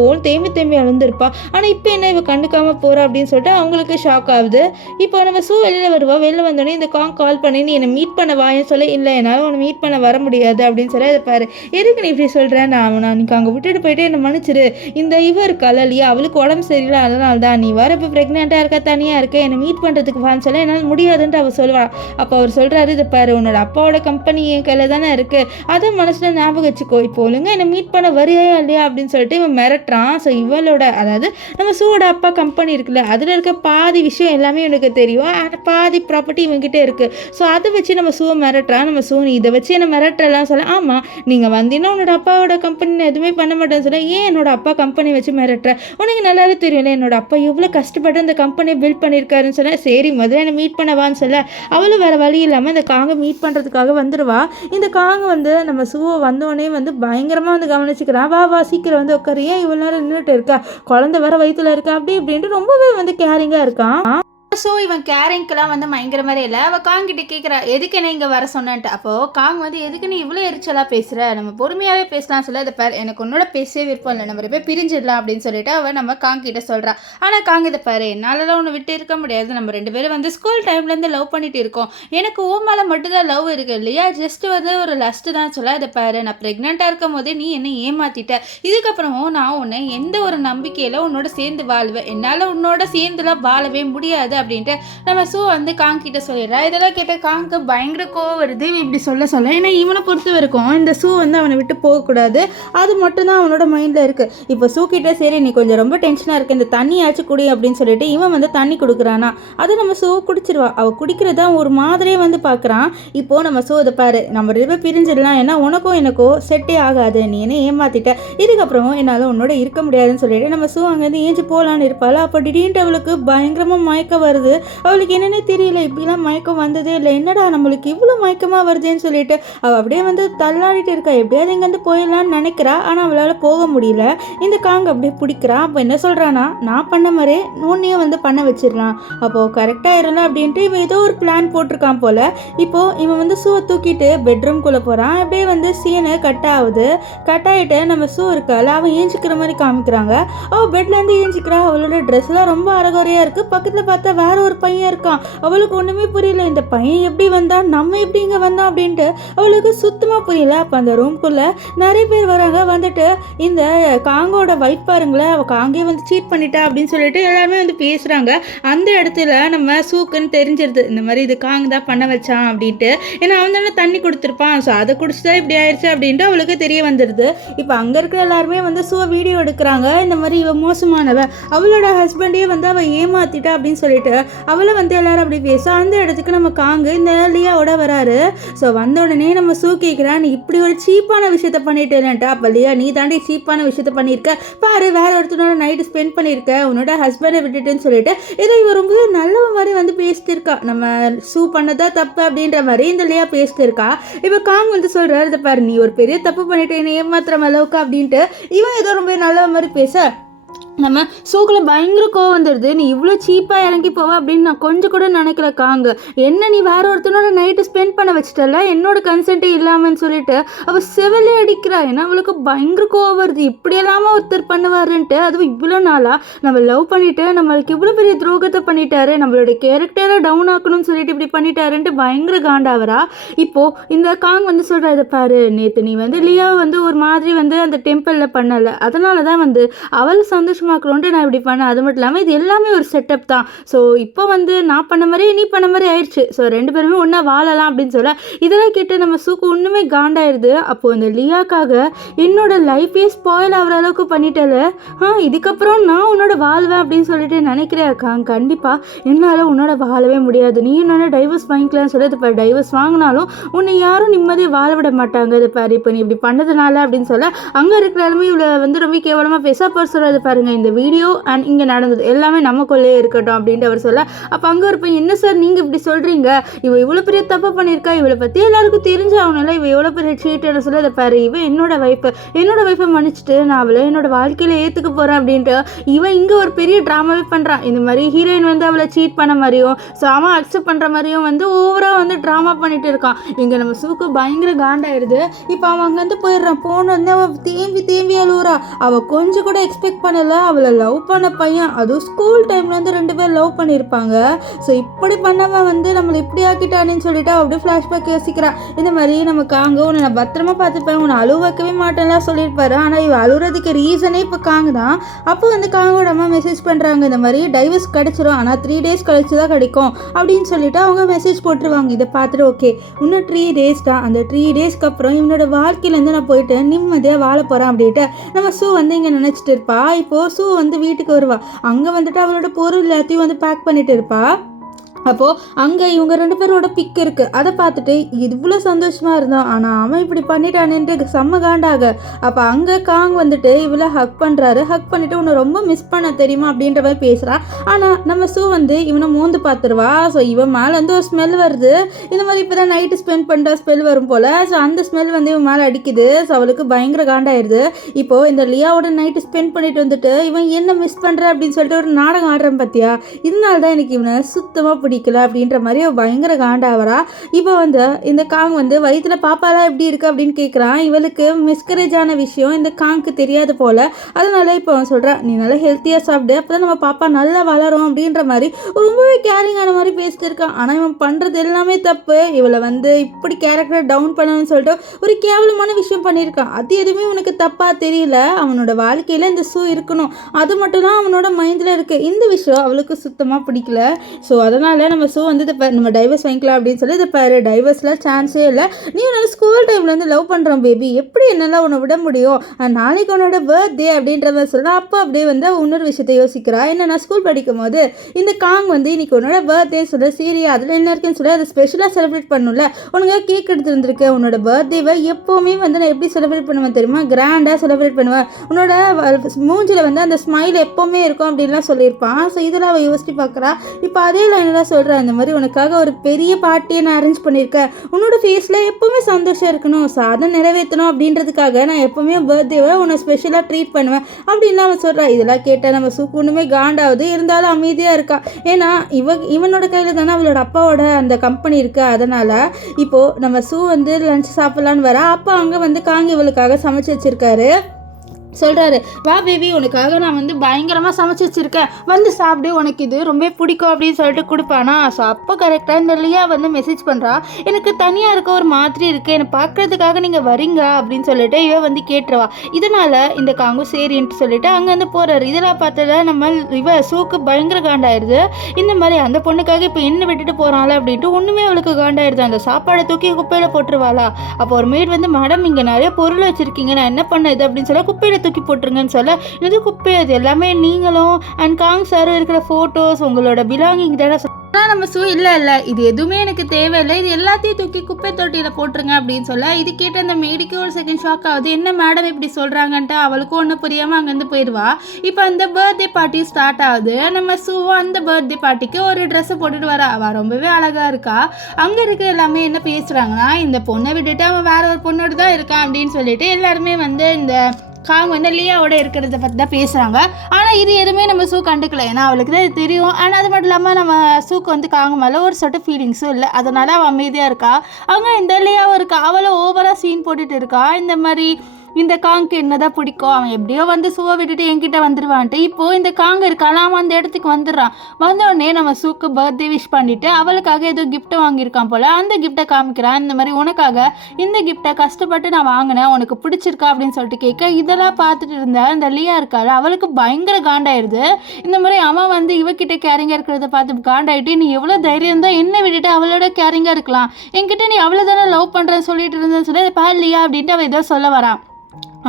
தேம்பி அழுந்திருப்பா, ஆனால் இப்போ என்ன இவள் கண்டுக்காமல் போகிறா அப்படின்னு சொல்லிட்டு அவங்களுக்கு ஷாக் ஆகுது. இப்போ நம்ம சூ வெளியில் வருவா. வெளில வந்தோடனே இந்த காங் கால் பண்ணி நீ என்னை மீட் பண்ண வாயன்னு சொல்ல இல்லை என்னால் உன்னை மீட் பண்ண வர முடியாது அப்படின்னு சொல்ல இதை பாரு எதுக்கு நீ இப்படி சொல்கிறேன், நான் நீக்கு அங்கே விட்டுட்டு போயிட்டு என்னை மன்னிச்சிரு, இந்த இவர் கலலியா அவளுக்கு உடம்பு சரியில்லை அதனால தான் நீ வர இப்போ ப்ரெக்னெண்ட்டாக இருக்க தனியாக இருக்க என்னை மீட் பண்ணுறதுக்கு வான்னு சொல்ல என்னால் முடியாதுன்ட்டு அவள் சொல்லுவாள். அப்போ அவர் சொல்கிறாரு இதை பாரு உன்னோட அப்பாவோட கம்பெனி என் கையில் தானே இருக்குது, அதை மனசில் ஞாபகம் வச்சுக்கோ, இப்போ ஒழுங்க என்னை மீட் பண்ண வரியா இல்லையா அப்படின்னு சொல்லிட்டு இவன் மிரட்டுறான். ஸோ இவளோட அதாவது நம்ம சூவோட அப்பா கம்பெனி இருக்குல்ல அதில் இருக்க பாதி விஷயம் எல்லாமே எனக்கு தெரியும், பாதி ப்ராப்பர்ட்டி இவங்ககிட்ட இருக்குது, ஸோ அதை வச்சு நம்ம சூவை மிரட்டுறான். நம்ம சூ நீ இதை வச்சு என்ன மிரட்டலாம் சொல்ல ஆமாம் நீங்கள் வந்தீங்கன்னா உன்னோட அப்பாவோட கம்பெனி எதுவுமே பண்ண மாட்டேன்னு சொல்ல ஏன் என்னோட அப்பா கம்பெனி வச்சு மிரட்டுற, உனக்கு நல்லாவே தெரியும்ல என்னோட அப்பா எவ்வளோ கஷ்டப்பட்டு அந்த கம்பெனியை பில்ட் பண்ணியிருக்காருன்னு சொல்ல சரி முதல்ல என்னை மீட் பண்ணவான்னு சொல்ல அவளும் வேறு வழி இல்லாமல் இந்த காங்கை மீட் பண்ணுறதுக்காக வந்துடுவா. இந்த காங்க வந்து நம்ம சூவை வந்தோடனே வந்து பயங்கரமாக வந்து கவனிச்சுக்கிறான். வா சீக்கிரம் வந்து உட்காரு, ஏன் இவ்வளோ நேரம் நின்றுட்டு இருக்கா, குழந்தை வேற வயிற்றுல இருக்கா அப்படி இப்படின்ட்டு ரொம்பவே வந்து கேரிங்காக இருக்கான். ஸோ இவன் கேரிங்க்கெலாம் வந்து பயங்கர மாதிரி இல்லை. அவள் காங்கிட்ட கேட்குறா எதுக்கு என்ன இங்கே வர சொன்னேன்ட்டு. அப்போது காங் வந்து எதுக்கு நீ இவ்வளோ எரிச்சலாக பேசுகிற, நம்ம பொறுமையாகவே பேசலாம் சொல்ல அதை பாரு எனக்கு உன்னோட பேசவே விருப்பம் இல்லை, நம்ம போய் பிரிஞ்சிடலாம் அப்படின்னு சொல்லிட்டு அவள் நம்ம காங்கிட்ட சொல்கிறா. ஆனால் காங் இதை பாரு என்னாலலாம் ஒன்று விட்டு இருக்க முடியாது, நம்ம ரெண்டு பேரும் வந்து ஸ்கூல் டைம்லேருந்து லவ் பண்ணிட்டு இருக்கோம், எனக்கு ஓ மேலே மட்டும்தான் லவ் இருக்குது இல்லையா, ஜஸ்ட் வந்து ஒரு லஸ்ட்டு தான் சொல்ல அதை பாரு நான் ப்ரெக்னெண்ட்டாக இருக்கும் போதே நீ என்னை ஏமாற்றிட்ட, இதுக்கப்புறமும் நான் உன்னை எந்த ஒரு நம்பிக்கையில் உன்னோட சேர்ந்து வாழ்வேன், என்னால் உன்னோட சேர்ந்துலாம் வாழவே முடியாது அப்படின்ட்டு நம்ம சூ வந்து காங் கிட்ட சொல்லிடுறா. இதெல்லாம் கேட்ட காங்க்கு பயங்கர கோவம் வருது இப்படி சொல்ல ஏன்னா இவனை பொறுத்த வரைக்கும் இந்த சூ வந்து அவனை விட்டு போகக்கூடாது, அது மட்டும்தான் அவனோட மைண்டில் இருக்குது. இப்போ சூ கிட்ட சரி நீ கொஞ்சம் ரொம்ப டென்ஷனாக இருக்குது இந்த தண்ணியாச்சும் குடி அப்படின்னு சொல்லிட்டு இவன் வந்து தண்ணி கொடுக்குறானா, அதை நம்ம சூ குடிச்சிருவா. அவள் குடிக்கிறதா ஒரு மாதிரியே வந்து பார்க்குறான். இப்போது நம்ம சூ அதை பாரு நம்ம ரெண்டு பிரிஞ்சிடலாம், ஏன்னா உனக்கும் எனக்கும் செட்டே ஆகாது, நீ என்ன ஏமாத்திட்ட, இதுக்கப்புறமும் என்னால் உன்னோட இருக்க முடியாதுன்னு சொல்லிட்டு நம்ம சூ அங்கேருந்து ஏஞ்சி போகலான்னு இருப்பாள். அப்போ திடீர்னு அவளுக்கு பயங்கரமாக மயக்க வருது. அவளுக்கு என்னன்னே தெரியல, இப்படிலாம் மயக்கம் வந்ததே இல்லை, என்னடா நம்மளுக்கு இவ்வளோ மயக்கமாக வருதுன்னு சொல்லிட்டு அவள் அப்படியே வந்து தள்ளாடிட்டு இருக்கா. எப்படியாவது இங்கேருந்து போயிடலான்னு நினைக்கிறா, ஆனால் அவளால் போக முடியல. இந்த காங்க அப்படியே பிடிக்கிறா. அப்போ என்ன சொல்கிறான்னா, நான் பண்ண மாதிரி நோன்னையும் வந்து பண்ண வச்சிடலாம், அப்போது கரெக்டாக இருக்கலாம் அப்படின்ட்டு இவன் ஏதோ ஒரு பிளான் போட்டிருக்கான் போல். இப்போது இவன் வந்து ஷூவை தூக்கிட்டு பெட்ரூம்குள்ளே போகிறான். அப்படியே வந்து சீனு கட் ஆகுது. கட் ஆகிட்டு நம்ம ஷூ இருக்கால, அவன் ஏஞ்சிக்கிற மாதிரி காமிக்கிறாங்க. அவள் பெட்லேருந்து ஏஞ்சிக்கிறா. அவளோட ட்ரெஸ்லாம் ரொம்ப அறகுறையாக இருக்குது. பக்கத்தில் பார்த்தா வேற ஒரு பையன் இருக்கான். அவளுக்கு ஒன்றுமே புரியல, இந்த பையன் எப்படி வந்தான், நம்ம எப்படி இங்கே வந்தோம் அப்படின்ட்டு அவளுக்கு சுத்தமாக புரியல. அப்போ அந்த ரூம்குள்ளே நிறைய பேர் வராங்க. வந்துட்டு இந்த காங்கோட வைஃப் பாருங்களேன், அவள் காங்கே வந்து சீட் பண்ணிட்டா அப்படின்னு சொல்லிட்டு எல்லாருமே வந்து பேசுகிறாங்க. அந்த இடத்துல நம்ம சூக்குன்னு தெரிஞ்சிருது, இந்த மாதிரி இது காங்க தான் பண்ண வச்சான் அப்படின்ட்டு. ஏன்னா அவன் தானே தண்ணி கொடுத்துருப்பான், ஸோ அதை குடிச்சுதான் இப்படி ஆயிடுச்சு அப்படின்ட்டு அவளுக்கு தெரிய வந்துடுது. இப்போ அங்கே இருக்கிற எல்லாருமே வந்து சூ வீடியோ எடுக்கிறாங்க. இந்த மாதிரி இவ மோசமானவ, அவளோட ஹஸ்பண்டே வந்து அவள் ஏமாத்திட்டா அப்படின்னு சொல்லிட்டு அவளை வந்து எல்லாரும் அப்படி பேச, அந்த இடத்துக்கு நம்ம காங்கு இந்த லியாவோட வராரு. ஸோ வந்த உடனே நம்ம சூ கேட்குறா, நீ இப்படி ஒரு சீப்பான விஷயத்த பண்ணிட்டேன்ட்டா. அப்போ லியா, நீ தாண்டி சீப்பான விஷயத்த பண்ணியிருக்க பாரு, வேற ஒருத்தனோட நைட்டு ஸ்பெண்ட் பண்ணியிருக்க, உன்னோட ஹஸ்பண்டை விட்டுட்டுன்னு சொல்லிட்டு இதை இவ ரொம்ப நல்ல மாதிரி வந்து பேசிட்டு இருக்கா. நம்ம சூ பண்ணதா தப்பு அப்படின்ற மாதிரி இந்த லியா பேசிட்டு இருக்கா. இப்போ காங் வந்து சொல்றாரு, இதை பாரு, நீ ஒரு பெரிய தப்பு பண்ணிட்டேன்னு ஏமாத்துற அளவுக்கு அப்படின்ட்டு இவன் ஏதோ ரொம்ப நல்ல மாதிரி பேச நம்ம சூக்கில் பயங்கர கோவம் வந்துடுது. நீ இவ்வளோ சீப்பாக இறங்கி போவ அப்படின்னு நான் கொஞ்சம் கூட நினைக்கல காங்க. என்ன நீ வேற ஒருத்தனோட நைட்டு ஸ்பெண்ட் பண்ண வச்சிட்டல என்னோட கன்சென்ட்டே இல்லாமன்னு சொல்லிட்டு அவள் செவலே அடிக்கிறா. ஏன்னா அவளுக்கு பயங்கர கோவம் வருது, இப்படி எல்லாமல் ஒருத்தர் பண்ணுவாருன்ட்டு. அதுவும் இவ்வளோ நாளாக நம்ம லவ் பண்ணிட்டு நம்மளுக்கு இவ்வளோ பெரிய துரோகத்தை பண்ணிட்டாரு, நம்மளோட கேரக்டரை டவுன் ஆக்கணும்னு சொல்லிட்டு இப்படி பண்ணிட்டாருன்ட்டு பயங்கர காண்டாவரா. இப்போது இந்த காங் வந்து சொல்கிறா, இதை பாரு, நேற்று நீ வந்து லியாவை வந்து ஒரு மாதிரி வந்து அந்த டெம்பிளில் பண்ணலை, அதனால தான் வந்து அவளை சந்தோஷமாக்கணுன்ட்டு நான் இப்படி பண்ணேன். அது மட்டும் இல்லாமல் இது எல்லாமே ஒரு செட்டப் தான். ஸோ இப்போ வந்து நான் பண்ண மாதிரி நீ பண்ண மாதிரி ஆயிடுச்சு, ஸோ ரெண்டு பேருமே ஒன்றா வாழலாம் அப்படின்னு சொல்ல இதெல்லாம் கேட்டு நம்ம சூக்கு ஒன்றுமே காண்டாயிருது. அப்போது இந்த லியாக்காக என்னோட லைஃபே ஸ்பாயில் ஆகிற அளவுக்கு பண்ணிட்டல, இதுக்கப்புறம் நான் உன்னோட வாழ்வேன் அப்படின்னு சொல்லிட்டு நினைக்கிறேக்கா. கண்டிப்பாக என்னால் உன்னோட வாழவே முடியாது, நீ என்னோட டைவர்ஸ் வாங்கிக்கலாம்னு சொல்லி இப்போ டைவர்ஸ் வாங்கினாலும் உன்னை யாரும் நிம்மதியாக வாழ விட மாட்டாங்க. இது பாரு, இப்போ நீ இப்படி பண்ணதுனால அப்படின்னு சொல்ல அங்கே இருக்கிறாலுமே இவ்வளோ வந்து ரொம்ப கேவலமாக பேச. அப்போ சொல்கிறது, பாருங்க, இந்த வீடியோ அண்ட் இங்கே நடந்தது எல்லாமே நமக்குள்ளே இருக்கட்டும் அப்படின்ட்டு அவர் சொல்ல, அப்போ அங்கே ஒரு பையன், என்ன சார் நீங்கள் இப்படி சொல்கிறீங்க, இவ இவ்வளோ பெரிய தப்பு பண்ணியிருக்கா, இவளை பற்றி எல்லாருக்கும் தெரிஞ்சாகணும்ல, இவ எவ்வளோ பெரிய சீட்டுன்னு சொல்ல, அதை பாரு, இவன் என்னோட வைஃபை மன்னிச்சுட்டு நான் அவளை என்னோட வாழ்க்கையில் ஏற்றுக்க போகிறேன் அப்படின்ட்டு இவன் இங்கே ஒரு பெரிய ட்ராமாவே பண்ணுறான். இந்த மாதிரி ஹீரோயின் வந்து அவளை சீட் பண்ண மாதிரியும் ஸோ அவன் அக்செப்ட் பண்ணுற மாதிரியும் வந்து ஓவராக வந்து ட்ராமா பண்ணிட்டு இருக்கான். இங்கே நம்ம சூக்கு பயங்கர காண்டாயிடுது. இப்போ அவன் அங்கேருந்து போயிடுறான். போன வந்து அவன் தேம்பி அழுவுறா. அவள் கொஞ்சம் கூட எக்ஸ்பெக்ட் பண்ணலை, அவளை லவ் பண்ண பையன், அதுவும் ஸ்கூல் டைமில் வந்து 2 பேர் லவ் பண்ணியிருப்பாங்க. ஸோ இப்படி பண்ணவன் வந்து நம்மளை இப்படி ஆக்கிட்டானேன்னு சொல்லிட்டு அப்படியே ஃப்ளாஷ்பேக் யோசிக்கிறா. இந்த மாதிரி நம்ம காங்க உன்னை நான் பத்திரமா பார்த்துப்பேன், உன்னை அழுவ வைக்கவே மாட்டேன்லாம் சொல்லியிருப்பாரு. ஆனால் இவ அழுகிறதுக்கு ரீசனே இப்போ காங்க தான். அப்போ வந்து காங்கோட அம்மா மெசேஜ் பண்ணுறாங்க, இந்த மாதிரி டைவர்ஸ் கிடச்சிரும், ஆனால் 3 days கழிச்சு தான் கிடைக்கும் அப்படின்னு சொல்லிட்டு அவங்க மெசேஜ் போட்டுருவாங்க. இதை பார்த்துட்டு ஓகே, இன்னும் 3 days தான், அந்த 3 daysக்கு அப்புறம் இவனோட வாழ்க்கையிலேருந்து நான் போயிட்டு நிம்மதியாக வாழ போகிறேன் அப்படின்ட்டு நம்ம சூ வந்து இங்கே நினச்சிட்டு இருப்பா. இப்போது சூ வந்து வீட்டுக்கு வருவா. அங்கே வந்துட்டு அவளோட பொருள் எல்லாத்தையும் வந்து பேக் பண்ணிட்டு இருப்பா. அப்போது அங்கே இவங்க 2 பேரோட பிக் இருக்குது. அதை பார்த்துட்டு இவ்வளோ சந்தோஷமாக இருந்தான், ஆனால் அவன் இப்படி பண்ணிட்டானேன்ட்டு செம்ம காண்டாக. அப்போ அங்கே காங் வந்துட்டு இவ்வளோ ஹக் பண்ணுறாரு. ஹக் பண்ணிவிட்டு உன்னை ரொம்ப மிஸ் பண்ண தெரியுமா அப்படின்ற மாதிரி பேசுகிறான். ஆனால் நம்ம சூ வந்து இவனை மோந்து பார்த்துருவா. ஸோ இவன் மேலே வந்து ஒரு ஸ்மெல் வருது. இந்த மாதிரி இப்போ தான் நைட்டு ஸ்பெண்ட் பண்ணுற ஸ்மெல் வரும் போல். ஸோ அந்த ஸ்மெல் வந்து இவன் மேலே அடிக்குது. ஸோ அவளுக்கு பயங்கர காண்டாயிருது. இப்போது இந்த லியாவோட நைட்டு ஸ்பெண்ட் பண்ணிட்டு வந்துட்டு இவன் என்ன மிஸ் பண்ணுற அப்படின்னு சொல்லிட்டு ஒரு நாடகம் ஆடுறான் பார்த்தியா, இதனால தான் எனக்கு இவனை சுத்தமாக பிடிக்கல அப்படின்ற மாதிரி பயங்கர காண்டாவரா. இப்போ வந்து இந்த காங் வந்து வயிற்றுல பாப்பாலாம் எப்படி இருக்குது அப்படின்னு கேட்குறான். இவளுக்கு மிஸ்கரேஜ் ஆன விஷயம் இந்த காங்க்கு தெரியாது போல். அதனால இப்போ அவன் சொல்கிறான், நீ நல்லா ஹெல்த்தியாக சாப்பிடு, அப்போ தான் நம்ம பாப்பா நல்லா வளரும் அப்படின்ற மாதிரி ரொம்பவே கேரிங்கான மாதிரி பேசிட்டு இருக்கான். ஆனால் இவன் பண்ணுறது எல்லாமே தப்பு. இவளை வந்து இப்படி கேரக்டரை டவுன் பண்ணணும்னு சொல்லிட்டு ஒரு கேவலமான விஷயம் பண்ணியிருக்கான். அது எதுவுமே உனக்கு தப்பாக தெரியல. அவனோட வாழ்க்கையில் இந்த ஷூ இருக்கணும், அது மட்டும் தான் அவனோட மைண்டில் இருக்குது. இந்த விஷயம் அவளுக்கு சுத்தமாக பிடிக்கல. ஸோ அதனால் இதனால் நம்ம ஸோ வந்து இதை நம்ம டைவர்ஸ் வாங்கிக்கலாம் அப்படின்னு சொல்லி இதை பாரு டைவர்ஸ்லாம் சான்ஸே இல்லை, நீ என்னோட ஸ்கூல் டைமில் வந்து லவ் பண்ணுறோம் பேபி, எப்படி என்னால் உன்னை விட முடியும், நாளைக்கு உன்னோட பர்த்டே அப்படின்ற மாதிரி சொல்லலாம். அப்போ அப்படியே வந்து இன்னொரு விஷயத்தை யோசிக்கிறா. என்ன நான் ஸ்கூல் படிக்கும் போது இந்த காங் வந்து இன்னைக்கு உன்னோட பர்த்டே சொல்ல சீரியா அதில் என்ன இருக்குன்னு சொல்லி அதை ஸ்பெஷலாக செலிப்ரேட் பண்ணணும்ல, உனக்கு கேக் எடுத்துருந்துருக்கு, உன்னோட பர்த்டேவை எப்போவுமே வந்து நான் எப்படி செலிப்ரேட் பண்ணுவேன் தெரியுமா, கிராண்டாக செலிப்ரேட் பண்ணுவேன், உன்னோட மூஞ்சில் வந்து அந்த ஸ்மைல் எப்போவுமே இருக்கும் அப்படின்லாம் சொல்லியிருப்பான். ஸோ இதெல்லாம் அவள் யோசிச்சு பார்க்குறா. இப்போ அதே லைனெலாம் சொல்கிறேன், இந்த மாதிரி உனக்காக ஒரு பெரிய பார்ட்டியை நான் அரேஞ்ச் பண்ணியிருக்கேன், உன்னோட ஃபேஸில் எப்போவுமே சந்தோஷம் இருக்கணும், ஸோ அதை நிறைவேற்றணும் அப்படின்றதுக்காக நான் எப்போவுமே பர்த்டேவை உன்னை ஸ்பெஷலாக ட்ரீட் பண்ணுவேன் அப்படின்னு அவன் சொல்கிறா. இதெல்லாம் கேட்டால் நம்ம சூக்கு ஒன்றுமே காண்டாவது, இருந்தாலும் அமைதியாக இருக்கா. ஏன்னா இவனோட கையில் தானே அவளோட அப்பாவோட அந்த கம்பெனி இருக்குது. அதனால் இப்போது நம்ம சூ வந்து லஞ்ச் சாப்பிட்லான்னு வரா. அப்போ அங்கே வந்து காங் இவளுக்காக சமைச்சு வச்சுருக்காரு. சொல்கிறாரு, வா பேபி உனக்காக நான் வந்து பயங்கரமாக சமைச்சு வச்சுருக்கேன், வந்து சாப்பிடு, உனக்கு இது ரொம்ப பிடிக்கும் அப்படின்னு சொல்லிட்டு கொடுப்பானா. ஸோ அப்போ கரெக்டாக இந்த லியா வந்து மெசேஜ் பண்ணுறா, எனக்கு தனியாக இருக்க ஒரு மாதிரி இருக்குது, என்னை பார்க்குறதுக்காக நீங்கள் வரீங்க அப்படின்னு சொல்லிட்டு இவ வந்து கேட்டுருவா. இதனால் இந்த காங்கும் சரின்ட்டு சொல்லிட்டு அங்கேருந்து போகிறாரு. இதெல்லாம் பார்த்தா நம்ம இவ சூக்கு பயங்கர காண்டாயிடுது. இந்த மாதிரி அந்த பொண்ணுக்காக இப்போ என்ன விட்டுட்டு போகிறாள் அப்படின்ட்டு ஒன்றுமே அவளுக்கு காண்டாயிடுது. அந்த சாப்பாடை தூக்கி குப்பையில் போட்டுருவாளா. அப்போ ஒரு மேட் வந்து மேடம் இங்கே நிறைய பொருள் வச்சுருக்கீங்க, நான் என்ன பண்ணது அப்படின்னு சொல்ல குப்பையில் தூக்கி போட்டுருங்கன்னு சொல்ல, இது குப்பை, அது எல்லாமே நீங்களும் அண்ட் காங் சாரும் இருக்கிற ஃபோட்டோஸ் உங்களோட பிலாங்கிங் தானே. நம்ம சூ இல்லை இது எதுவுமே எனக்கு தேவையில்லை, இது எல்லாத்தையும் தூக்கி குப்பை தொட்டியில் போட்டுருங்க அப்படின்னு சொல்ல, இது கேட்ட அந்த மேடிக்கு ஒரு செகண்ட் ஷாக் ஆகுது. என்ன மேடம் இப்படி சொல்கிறாங்கன்ட்டு அவளுக்கும் ஒன்றும் புரியாமல் அங்கேருந்து போயிடுவா. இப்போ அந்த பர்த்டே பார்ட்டி ஸ்டார்ட் ஆகுது. நம்ம சூவும் அந்த பர்த்டே பார்ட்டிக்கு ஒரு ட்ரெஸ்ஸை போட்டுட்டு வரா. அவள் ரொம்பவே அழகாக இருக்கா. அங்கே இருக்கிற எல்லாமே என்ன பேசுகிறாங்கன்னா, இந்த பொண்ணை விட்டுட்டு அவன் வேற ஒரு பொண்ணோடு தான் இருக்கான் அப்படின்னு சொல்லிட்டு எல்லாருமே வந்து இந்த காங் வந்து லியாவோட இருக்கிறத பற்றி தான் பேசுகிறாங்க. ஆனால் இது எதுவுமே நம்ம சூ கண்டுக்கல, ஏன்னா அவளுக்கு தான் இது தெரியும். ஆனால் அது மட்டும் இல்லாமல் நம்ம சூக்கு வந்து காங் மேலே ஒரு சொட்ட ஃபீலிங்ஸும் இல்லை, அதனால் அவள் அமைதியாக இருக்கா. அவங்க இந்த லியாவும் இருக்கா, அவளை ஓவராக சீன் போட்டுட்டு இருக்கா. இந்த மாதிரி இந்த காங்க்கு என்னதான் பிடிக்கும், அவன் எப்படியோ வந்து சூவை விட்டுட்டு என்கிட்ட வந்துடுவான்ட்டு. இப்போது இந்த காங்க இருக்கான், அவன் அந்த இடத்துக்கு வந்துடுறான். வந்தோடனே நம்ம சூக்கு பர்த்டே விஷ் பண்ணிவிட்டு அவளுக்காக ஏதோ கிஃப்ட்டை வாங்கியிருக்கான் போல். அந்த கிஃப்ட்டை காமிக்கிறான். இந்த மாதிரி உனக்காக இந்த கிஃப்ட்டை கஷ்டப்பட்டு நான் வாங்கினேன், உனக்கு பிடிச்சிருக்கா அப்படின்னு சொல்லிட்டு கேட்க, இதெல்லாம் பார்த்துட்டு இருந்த இந்த லியா இருக்காள் அவளுக்கு பயங்கர காண்டாயிடுது. இந்த மாதிரி அவன் வந்து இவக்கிட்ட கேரிங்காக இருக்கிறத பார்த்து காண்டாயிட்டு, நீ எவ்வளோ தைரியம் தான் என்னை விட்டுட்டு அவளோட கேரிங்காக இருக்கலாம், என்கிட்ட நீ அவ்வளோ தானே லவ் பண்ணுறேன்னு சொல்லிட்டு இருந்தேன்னு சொல்லி பாரு லியா அப்படின்ட்டு அவள் ஏதோ சொல்ல வரான்.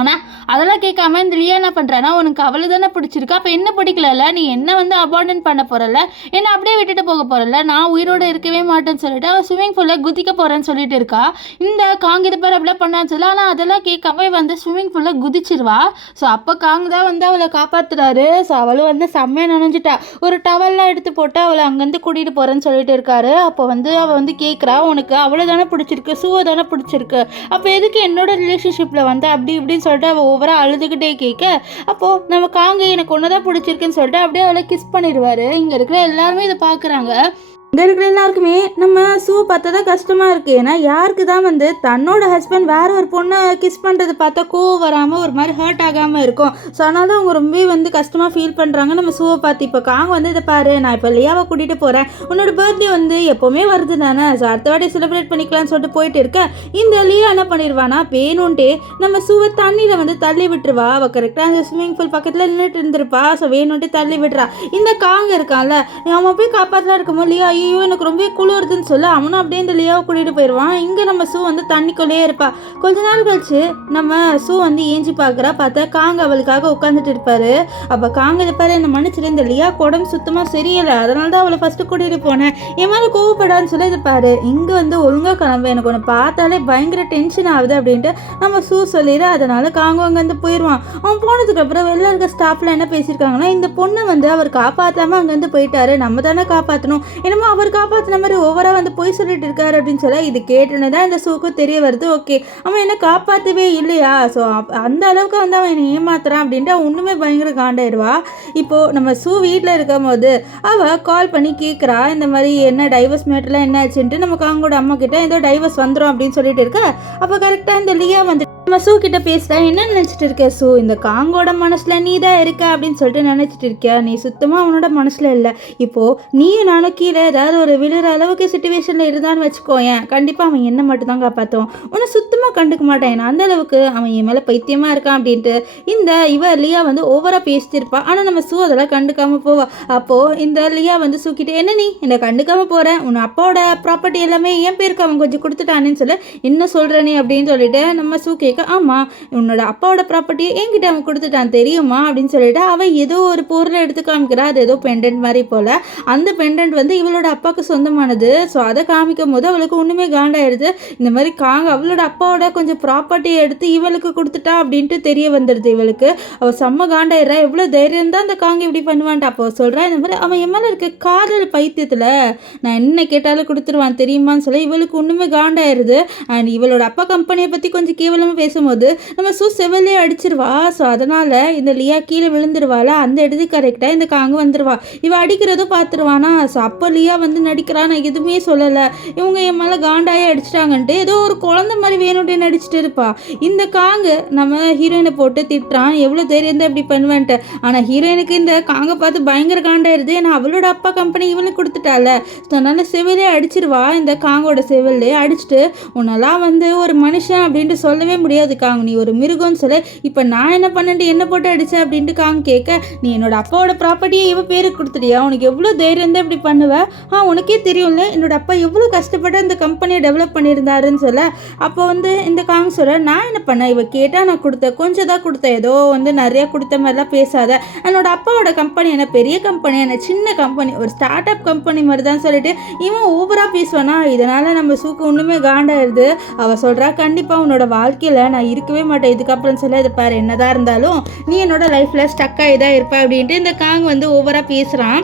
ஆனால் அதெல்லாம் கேட்காம இந்த லியா என்ன பண்ணுறான்னா, உனக்கு அவளை தானே பிடிச்சிருக்கா, அப்போ என்ன பிடிக்கல, நீ என்ன வந்து அபாண்டன் பண்ண போகிறல, என்ன அப்படியே விட்டுட்டு போக போகிறல, நான் உயிரோடு இருக்கவே மாட்டேன்னு சொல்லிட்டு அவள் ஸ்விம்மிங் பூலில் குதிக்க போகிறேன்னு சொல்லிட்டு இருக்கா. இந்த காங் இது பேர் அப்படியே பண்ணான்னு சொல்லி, ஆனால் அதெல்லாம் கேட்காம வந்து ஸ்விம்மிங் பூலில் குதிச்சிருவா. ஸோ அப்போ காங் தான் வந்து அவளை காப்பாற்றுறாரு. ஸோ அவளும் வந்து செம்மையாக நினைஞ்சிட்டா. ஒரு டவல்லாம் எடுத்து போட்டு அவளை அங்கேருந்து கூட்டிகிட்டு போகிறேன்னு சொல்லிட்டு இருக்காரு. அப்போ வந்து அவள் வந்து கேட்குறா, உனக்கு அவளை தானே பிடிச்சிருக்கு, சூவை தானே பிடிச்சிருக்கு, அப்போ எதுக்கு என்னோட ரிலேஷன்ஷிப்பில் வந்து அப்படி இப்படின்னு சொல்லிட்டு அவள் ஓவராக அழுதுகிட்டே கேட்க, அப்போது நம்ம காங்க எனக்கு ஒன்றுதான் பிடிச்சிருக்குன்னு சொல்லிட்டு அப்படியே அவளை கிஸ் பண்ணிடுவார். இங்கே இருக்கிற எல்லாருமே இதை பார்க்குறாங்க. இங்கே இருக்கிற எல்லாருக்குமே நம்ம சூ பார்த்தா தான் கஷ்டமாக இருக்குது. ஏன்னா யாருக்கு தான் வந்து தன்னோட ஹஸ்பண்ட் வேற ஒரு பொண்ணை கிஸ் பண்ணுறது பார்த்தா கோவம் வராமல் ஒரு மாதிரி ஹர்ட் ஆகாமல் இருக்கும். ஸோ அதனால தான் அவங்க ரொம்ப வந்து கஷ்டமாக ஃபீல் பண்ணுறாங்க நம்ம சூவை பார்த்து. இப்போ காங் வந்து இதை பாரு, நான் இப்போ லியாவை கூட்டிகிட்டு போகிறேன், உன்னோட பர்த்டே வந்து எப்போவுமே வருது தானே, ஸோ அடுத்த வாட்டி செலிப்ரேட் பண்ணிக்கலாம்னு சொல்லிட்டு போயிட்டு இருக்கேன். இந்த லியா என்ன பண்ணிடுவானா, வேணும்ன்ட்டு நம்ம சூவை தண்ணியில் வந்து தள்ளி விட்டுருவா. அவள் கரெக்டாக அந்த ஸ்விம்மிங் பூல் பக்கத்தில் நின்றுட்டு இருந்திருப்பா. ஸோ வேணும்ன்ட்டு தள்ளி விட்டுறா. இந்த காங் இருக்கான்ல, அவன் போய் காப்பாற்றலாம் இருக்குமோ லியா, ஐயோ எனக்கு ரொம்ப குளிருதுன்னு சொல்ல அவனும் அப்படியே இந்த லியாவை கூட்டிகிட்டு போயிடுவான். இங்கே நம்ம சூ வந்து தண்ணிக்குள்ளேயே இருப்பா. கொஞ்ச நாள் கழிச்சு நம்ம சூ வந்து ஏஞ்சி பார்க்குறா. பார்த்தா காங் அவளுக்காக உட்காந்துட்டு இருப்பாரு. அப்போ காங்க இருப்பாரு, என்ன மன்னிச்சிரு, இந்த லியா உடம்பு சுத்தமாக சரியில்லை, அதனால தான் அவளை ஃபஸ்ட்டு கூட்டிகிட்டு போனேன், என் மேலே கோவப்படான்னு சொல்லி இருப்பாரு. இங்கே வந்து ஒழுங்காக கிளம்பு, எனக்கு ஒன்று பார்த்தாலே பயங்கர டென்ஷன் ஆகுது அப்படின்ட்டு நம்ம சூ சொல்லிடு. அதனால காங்க அங்கேருந்து போயிடுவான். அவன் போனதுக்கப்புறம் வெளில இருக்க ஸ்டாஃப்ல என்ன பேசியிருக்காங்கன்னா, இந்த பொண்ணை வந்து அவர் காப்பாற்றாமல் அங்கேருந்து போயிட்டாரு, நம்ம தானே காப்பாற்றணும், என்னமோ அவர் காப்பாற்றின மாதிரி ஓவராக வந்து போய் சொல்லிட்டு இருக்காரு அப்படின்னு சொல்ல, இது கேட்டுன்னு தான் இந்த சூக்கு தெரிய வருது. ஓகே, அவன் என்ன காப்பாற்றவே இல்லையா, ஸோ அந்த அளவுக்கு வந்து அவன் என்னை ஏமாத்துறான் அப்படின்ட்டு அவன் ஒன்றுமே பயங்கர காண்டாயிடுவா. இப்போது நம்ம சூ வீட்டில் இருக்கும் போது அவள் கால் பண்ணி கேட்குறா, இந்த மாதிரி என்ன டைவர்ஸ் மேட்டர்லாம் என்ன ஆச்சுன்ட்டு. நமக்கு அவங்களோட அம்மா கிட்ட ஏதோ டைவர்ஸ் வந்துடும் அப்படின்னு சொல்லிட்டு இருக்கா. அப்போ கரெக்டாக இந்த லியா வந்து நம்ம சூ கிட்ட பேசுகிறா. என்ன நினச்சிட்டு இருக்க சூ? இந்த காங்கோட மனசில் நீ தான் இருக்க அப்படின்னு சொல்லிட்டு நினச்சிட்டு இருக்கியா? நீ சுத்தமாக அவனோட மனசில் இல்லை. இப்போது நீயும் நானும் கீழே ஏதாவது ஒரு விழுற அளவுக்கு சுச்சுவேஷனில் இருந்தான்னு வச்சுக்கோயேன், கண்டிப்பாக அவன் என்ன மட்டும் தான் காப்பாற்றுவான். உன்னை சுத்தமாக கண்டுக்க மாட்டேன். அந்த அளவுக்கு அவன் என் மேலே பைத்தியமாக இருக்கான் அப்படின்ட்டு இவ லியா வந்து ஓவராக பேசிட்டு இருப்பா. ஆனால் நம்ம சூ அதெல்லாம் கண்டுக்காமல் போவா. அப்போது இந்த லியா வந்து சூக்கிட்டு, என்ன நீ என்னை கண்டுக்காமல் போகிறேன், உன் அப்பாவோட ப்ராப்பர்ட்டி எல்லாமே என் பேருக்கு அவன் கொஞ்சம் கொடுத்துட்டானேன்னு சொல்லி என்ன சொல்கிற நீ அப்படின்னு சொல்லிட்டு நம்ம சூ கேட்க, ஆமாம் உன்னோட அப்பாவோட ப்ராப்பர்ட்டியை என்கிட்ட அவன் கொடுத்துட்டான் தெரியுமா அப்படின்னு சொல்லிட்டு அவள் ஏதோ ஒரு பொருளை எடுத்து காமிக்கிறா. அது ஏதோ பெண்டன்ட் மாதிரி போல். அந்த பெண்டன்ட் வந்து இவளோட அப்பாவுக்கு சொந்தமானது. ஸோ அதை காமிக்கும் போது அவளுக்கு ஒன்றுமே காண்டாயிடுது. இந்த மாதிரி அவளோட அப்பாவோட கொஞ்சம் ப்ராப்பர்ட்டியை எடுத்து இவளுக்கு கொடுத்துட்டா அப்படின்ட்டு தெரிய வந்துடுது இவளுக்கு. அவள் செம்ம காண்டாயிடுறா. எவ்வளோ தைரியம் தான் அந்த காங்க இப்படி பண்ணுவான்ட்டு. அப்போ சொல்கிறா, இந்த மாதிரி அவன் என் மேலே இருக்க காதல் பைத்தியத்தில் நான் என்ன கேட்டாலும் கொடுத்துருவான் தெரியுமான்னு சொல்லி இவளுக்கு ஒன்றுமே காண்டாயிருது. அண்ட் இவளோட அப்பா கம்பெனியை பற்றி கொஞ்சம் கேவலமாக பேசும்போது நம்ம சூ செவலே அடிச்சிருவா. ஸோ அதனால் இந்த லியா கீழே விழுந்துருவாள். அந்த இடத்துக்கு கரெக்டாக இந்த காங்க வந்துடுவா. இவள் அடிக்கிறதும் பார்த்துருவானா. ஸோ அப்போ லியா வந்து நடிக்கிறா, நான் எதுவுமே சொல்லலை, இவங்க என் மேலே காண்டாயே அடிச்சிட்டாங்கன்ட்டு ஏதோ ஒரு குழந்தை மாதிரி வேணும்னு நடிச்சிட்டு இருப்பா. இந்த காங்கு நம்ம ஹீரோயினை போட்டு திட்டுறான், எவ்வளோ தைரியம் தான் இப்படி பண்ணுவேன்ட்டு. ஆனால் ஹீரோயினுக்கு இந்த காங்கை பார்த்து பயங்கர காண்டாயிருது. ஏன்னா அவளோட அப்பா கம்பெனி இவளுக்கு கொடுத்துட்டால. ஸோ அதனால் செவிலே அடிச்சிருவா. இந்த காங்கோட செவிலே அடிச்சுட்டு, உன்னெல்லாம் வந்து ஒரு மனுஷன் அப்படின்ட்டு சொல்லவே முடியாது காங்க, நீ ஒரு மிருகம்னு சொல்ல. இப்போ நான் என்ன பண்ணேன்ட்டு என்ன போட்டு அடித்தேன் அப்படின்ட்டு காங்க கேட்க, நீ என்னோட அப்பாவோட ப்ராப்பர்ட்டியை இவ பேருக்கு கொடுத்துட்டியா, உனக்கு எவ்வளோ தைரியம் தான் இப்படி பண்ணுவேன், உனக்கே தெரியும்ல என்னோட அப்பா எவ்வளோ கஷ்டப்பட்டு அந்த கம்பெனியை டெவலப் பண்ணியிருந்தாருன்னு சொல்ல. அப்போ வந்து இந்த காங்க சொல்ல, நான் என்ன பண்ணேன், இவ கேட்டால் நான் கொடுத்தேன், கொஞ்சம் தான் கொடுத்தேன், ஏதோ வந்து நிறையா கொடுத்த மாதிரிலாம் பேசாத, என்னோட அப்பாவோட கம்பெனி என்ன பெரிய கம்பெனி, என்ன சின்ன கம்பெனி, ஒரு ஸ்டார்ட் அப் கம்பெனி மாதிரி தான் சொல்லிட்டு இவன் ஓவராக பேசுவானா. இதனால் நம்ம சூக்கு ஒன்றுமே காண்டாயிருது. அவள் சொல்கிறா, கண்டிப்பாக உன்னோட வாழ்க்கையில் நான் இருக்கவே மாட்டேன் இதுக்கப்புறம் சொல்லி, அது பாரு என்னதான் இருந்தாலும் நீ என்னோட லைஃப்பில் ஸ்டக்காகி தான் இருப்ப அப்படின்ட்டு இந்த காங் வந்து ஓவராக பேசுகிறான்.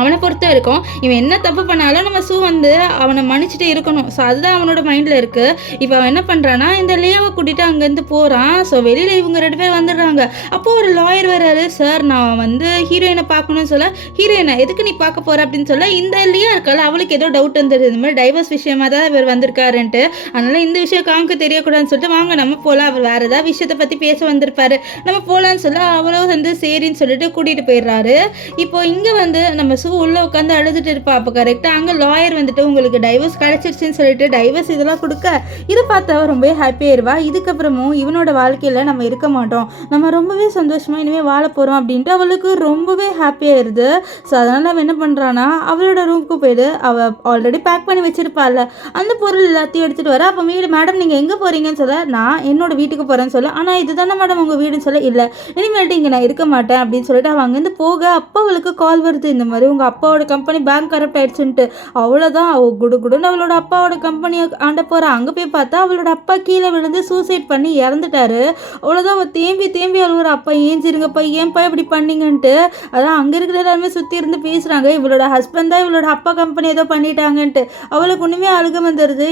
அவனை பொறுத்த வரைக்கும் இவன் என்ன தப்பு பண்ணாலும் நம்ம சூ வந்து அவனை மன்னிச்சுட்டு இருக்கணும். ஸோ அதுதான் அவனோட மைண்டில் இருக்குது. இப்போ அவன் என்ன பண்ணுறான்னா இந்த லியாவை கூட்டிகிட்டு அங்கேருந்து போகிறான். ஸோ வெளியில் இவங்க 2 பேர் வந்துடுறாங்க. அப்போது ஒரு லாயர் வர்றாரு. சார் நான் வந்து ஹீரோயினை பார்க்கணும்னு சொல்ல, ஹீரோயினை எதுக்கு நீ பார்க்க போகிற அப்படின்னு சொல்ல, இந்த லியா இருக்கால அவளுக்கு ஏதோ டவுட் வந்துடுது, இந்த மாதிரி டைவர்ஸ் விஷயமாக தான் இவர் வந்திருக்காருன்ட்டு. அதனால் இந்த விஷயம் காங்க தெரியக்கூடாதுன்னு சொல்லிட்டு, வாங்க நம்ம போகலாம், அவர் வேறு ஏதாவது விஷயத்தை பற்றி பேச வந்திருப்பாரு, நம்ம போகலான்னு சொல்ல அவளும் வந்து சரின்னு சொல்லிட்டு கூட்டிகிட்டு போயிடுறாரு. இப்போ இங்கே வந்து நம்ம சூ உள்ளே உட்காந்து அழுதுட்டு இருப்பா. அப்போ கரெக்டாக அங்கே லாயர் வந்துட்டு உங்களுக்கு டைவர்ஸ் கிடச்சிருச்சுன்னு சொல்லிட்டு டைவர்ஸ் இதெல்லாம் கொடுக்க, இதை பார்த்தா ரொம்பவே ஹாப்பியாயிருவா. இதுக்கப்புறமும் இவனோட வாழ்க்கையில் நம்ம இருக்க மாட்டோம், நம்ம ரொம்பவே சந்தோஷமாக இனிமேல் வாழ போகிறோம் அப்படின்ட்டு அவளுக்கு ரொம்பவே ஹாப்பியாயிருது. ஸோ அதனால் அவன் என்ன பண்ணுறான்னா அவளோட ரூமுக்கு போயிட்டு அவள் ஆல்ரெடி பேக் பண்ணி வச்சிருப்பாள் அந்த பொருள் எல்லாத்தையும் எடுத்துகிட்டு வர. அப்போ மேடம் நீங்கள் எங்கே போகிறீங்கன்னு சொல்ல, நான் என்னோட வீட்டுக்கு போகிறேன்னு சொல்ல, ஆனால் இது தானே மேடம் உங்கள் வீடுன்னு சொல்ல, இல்லை இனிமேல்ட்டு இங்கே நான் இருக்க மாட்டேன் அப்படின்னு சொல்லிட்டு அவள் அங்கேருந்து போக, அப்போ அவளுக்கு கால் வருது, இந்த மாதிரி உங்கள் அப்பாவோட கம்பெனி பேங்க் கரப்ட் ஆயிடுச்சுன்ட்டு. அவ்வளோதான் அவள் குடுன்னு அவளோட அப்பாவோட கம்பெனியை ஆண்ட போகிறா. அங்கே போய் பார்த்தா அவளோட அப்பா கீழே விழுந்து சூசைட் பண்ணி இறந்துட்டாரு. அவ்வளோதான் அவள் தேம்பி அழுவுற, அப்பா ஏஞ்சிருங்கப்பா, ஏன்பா இப்படி பண்ணீங்கன்ட்டு. அதான் அங்கே இருக்கிற எல்லாருமே சுற்றி இருந்து பேசுகிறாங்க, இவளோட ஹஸ்பண்ட் தான் இவளோட அப்பா கம்பெனி ஏதோ பண்ணிட்டாங்கன்ட்டு. அவளுக்கு ஒன்றுமே அழுக வந்துடுது.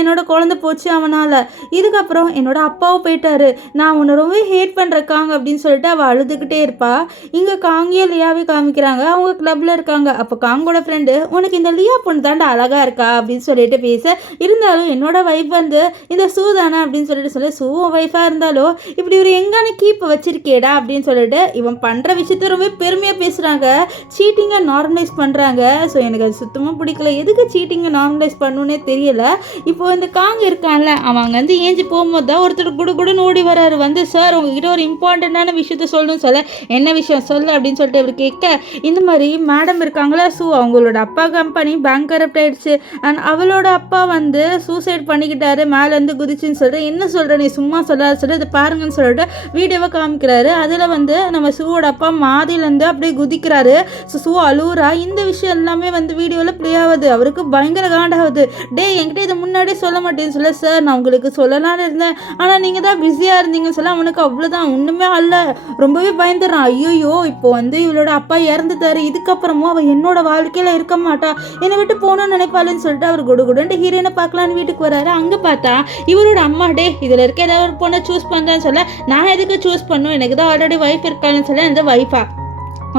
என்னோட குழந்தை போச்சு அவனால், இதுக்கப்புறம் என்னோட அப்பாவும் போயிட்டாரு, நான் உன்னை ரொம்ப ஹேட் பண்ணுறக்காங்க அப்படின்னு சொல்லிட்டு அவள் அழுதுகிட்டே இருப்பா. இங்கே காங்கியோ லியாவே காமிக்கிறாங்க, அவங்க கிளப்ல இருக்காங்க. அப்போ காங்கோட ஃப்ரெண்டு, உனக்கு இந்த லியா பொண்ணு தாண்டா அழகா இருக்கா அப்படின்னு சொல்லிட்டு பேச, இருந்தாலும் என்னோட வைஃப் வந்து இந்த சூ தானே அப்படின்னு சொல்லிட்டு சூவும் வைஃபாக இருந்தாலும் இப்படி ஒரு எங்கான கீப்பை வச்சிருக்கேடா அப்படின்னு சொல்லிட்டு இவன் பண்ணுற விஷயத்த ரொம்ப பெருமையாக பேசுகிறாங்க. சீட்டிங்கை நார்மலைஸ் பண்ணுறாங்க. ஸோ எனக்கு அது சுத்தமாக பிடிக்கல, எதுக்கு சீட்டிங்கை நார்மலைஸ் பண்ணணுன்னே தெரியல. இப்போ இந்த காங்க இருக்கான்ல, அவன் அங்கேருந்து ஏஞ்சி போகும்போது தான் ஒருத்தர் குடுன்னு ஓடி வராரு. வந்து சார் உங்ககிட்ட ஒரு இம்பார்ட்டண்ட்டான விஷயத்த சொல்லணும்னு சொல்ல, என்ன விஷயம் சொல்லு அப்படின்னு சொல்லிட்டு அவர் கேட்க, இந்த மாதிரி மேடம் இருக்காங்களா சூ, அவங்களோட அப்பா கம்பெனி பேங்க் கரப்ட் ஆயிடுச்சு அண்ட் அவளோட அப்பா வந்து சூசைட் பண்ணிக்கிட்டாரு மேலேருந்து குதிச்சுன்னு சொல்கிறேன், என்ன சொல்கிற நீ சும்மா சொல்லாத சொல்லி இதை பாருங்கன்னு சொல்லிட்டு வீடியோவை காமிக்கிறாரு. அதில் வந்து நம்ம சூவோட அப்பா மாதிலேருந்து அப்படியே குதிக்கிறாரு. ஸோ சூ அழுவுறா. இந்த விஷயம் எல்லாமே வந்து வீடியோவில் ப்ளே ஆகுது. அவருக்கு பயங்கர காண்டாகுது. என்கிட்ட இதை முன்னாடியே சொல்ல மாட்டேன்னு சொல்ல, சார் நான் உங்களுக்கு சொல்லலான்னு இருந்தேன், ஆனால் நீங்கள் தான் பிஸியாக இருந்தீங்கன்னு சொல்ல, அவனுக்கு அவ்வளோதான் ஒன்றுமே அல்ல, ரொம்பவே பயந்துடுறான். ஐயோ இப்போ வந்து இவளோட அப்பா இறந்துட்டாரு, இதுக்கப்புறமும் அவள் என்னோட வாழ்க்கையில் இருக்க மாட்டா, என்னை விட்டு போகணும்னு நினைப்பாளுன்னு சொல்லிட்டு அவர் குடுன்னு ஹீரோயினை பார்க்கலான்னு வீட்டுக்கு வராரு. அங்கே பார்த்தா இவரோட அம்மா, இதில் இருக்க ஏதாவது ஒரு பொண்ணை சூஸ் பண்ணுறேன்னு சொல்ல, நான் எதுக்கு சூஸ் பண்ணும், எனக்கு தான் ஆல்ரெடி ஒய்ஃப் இருக்கான்னு சொல்ல, இந்த ஒய்ஃபா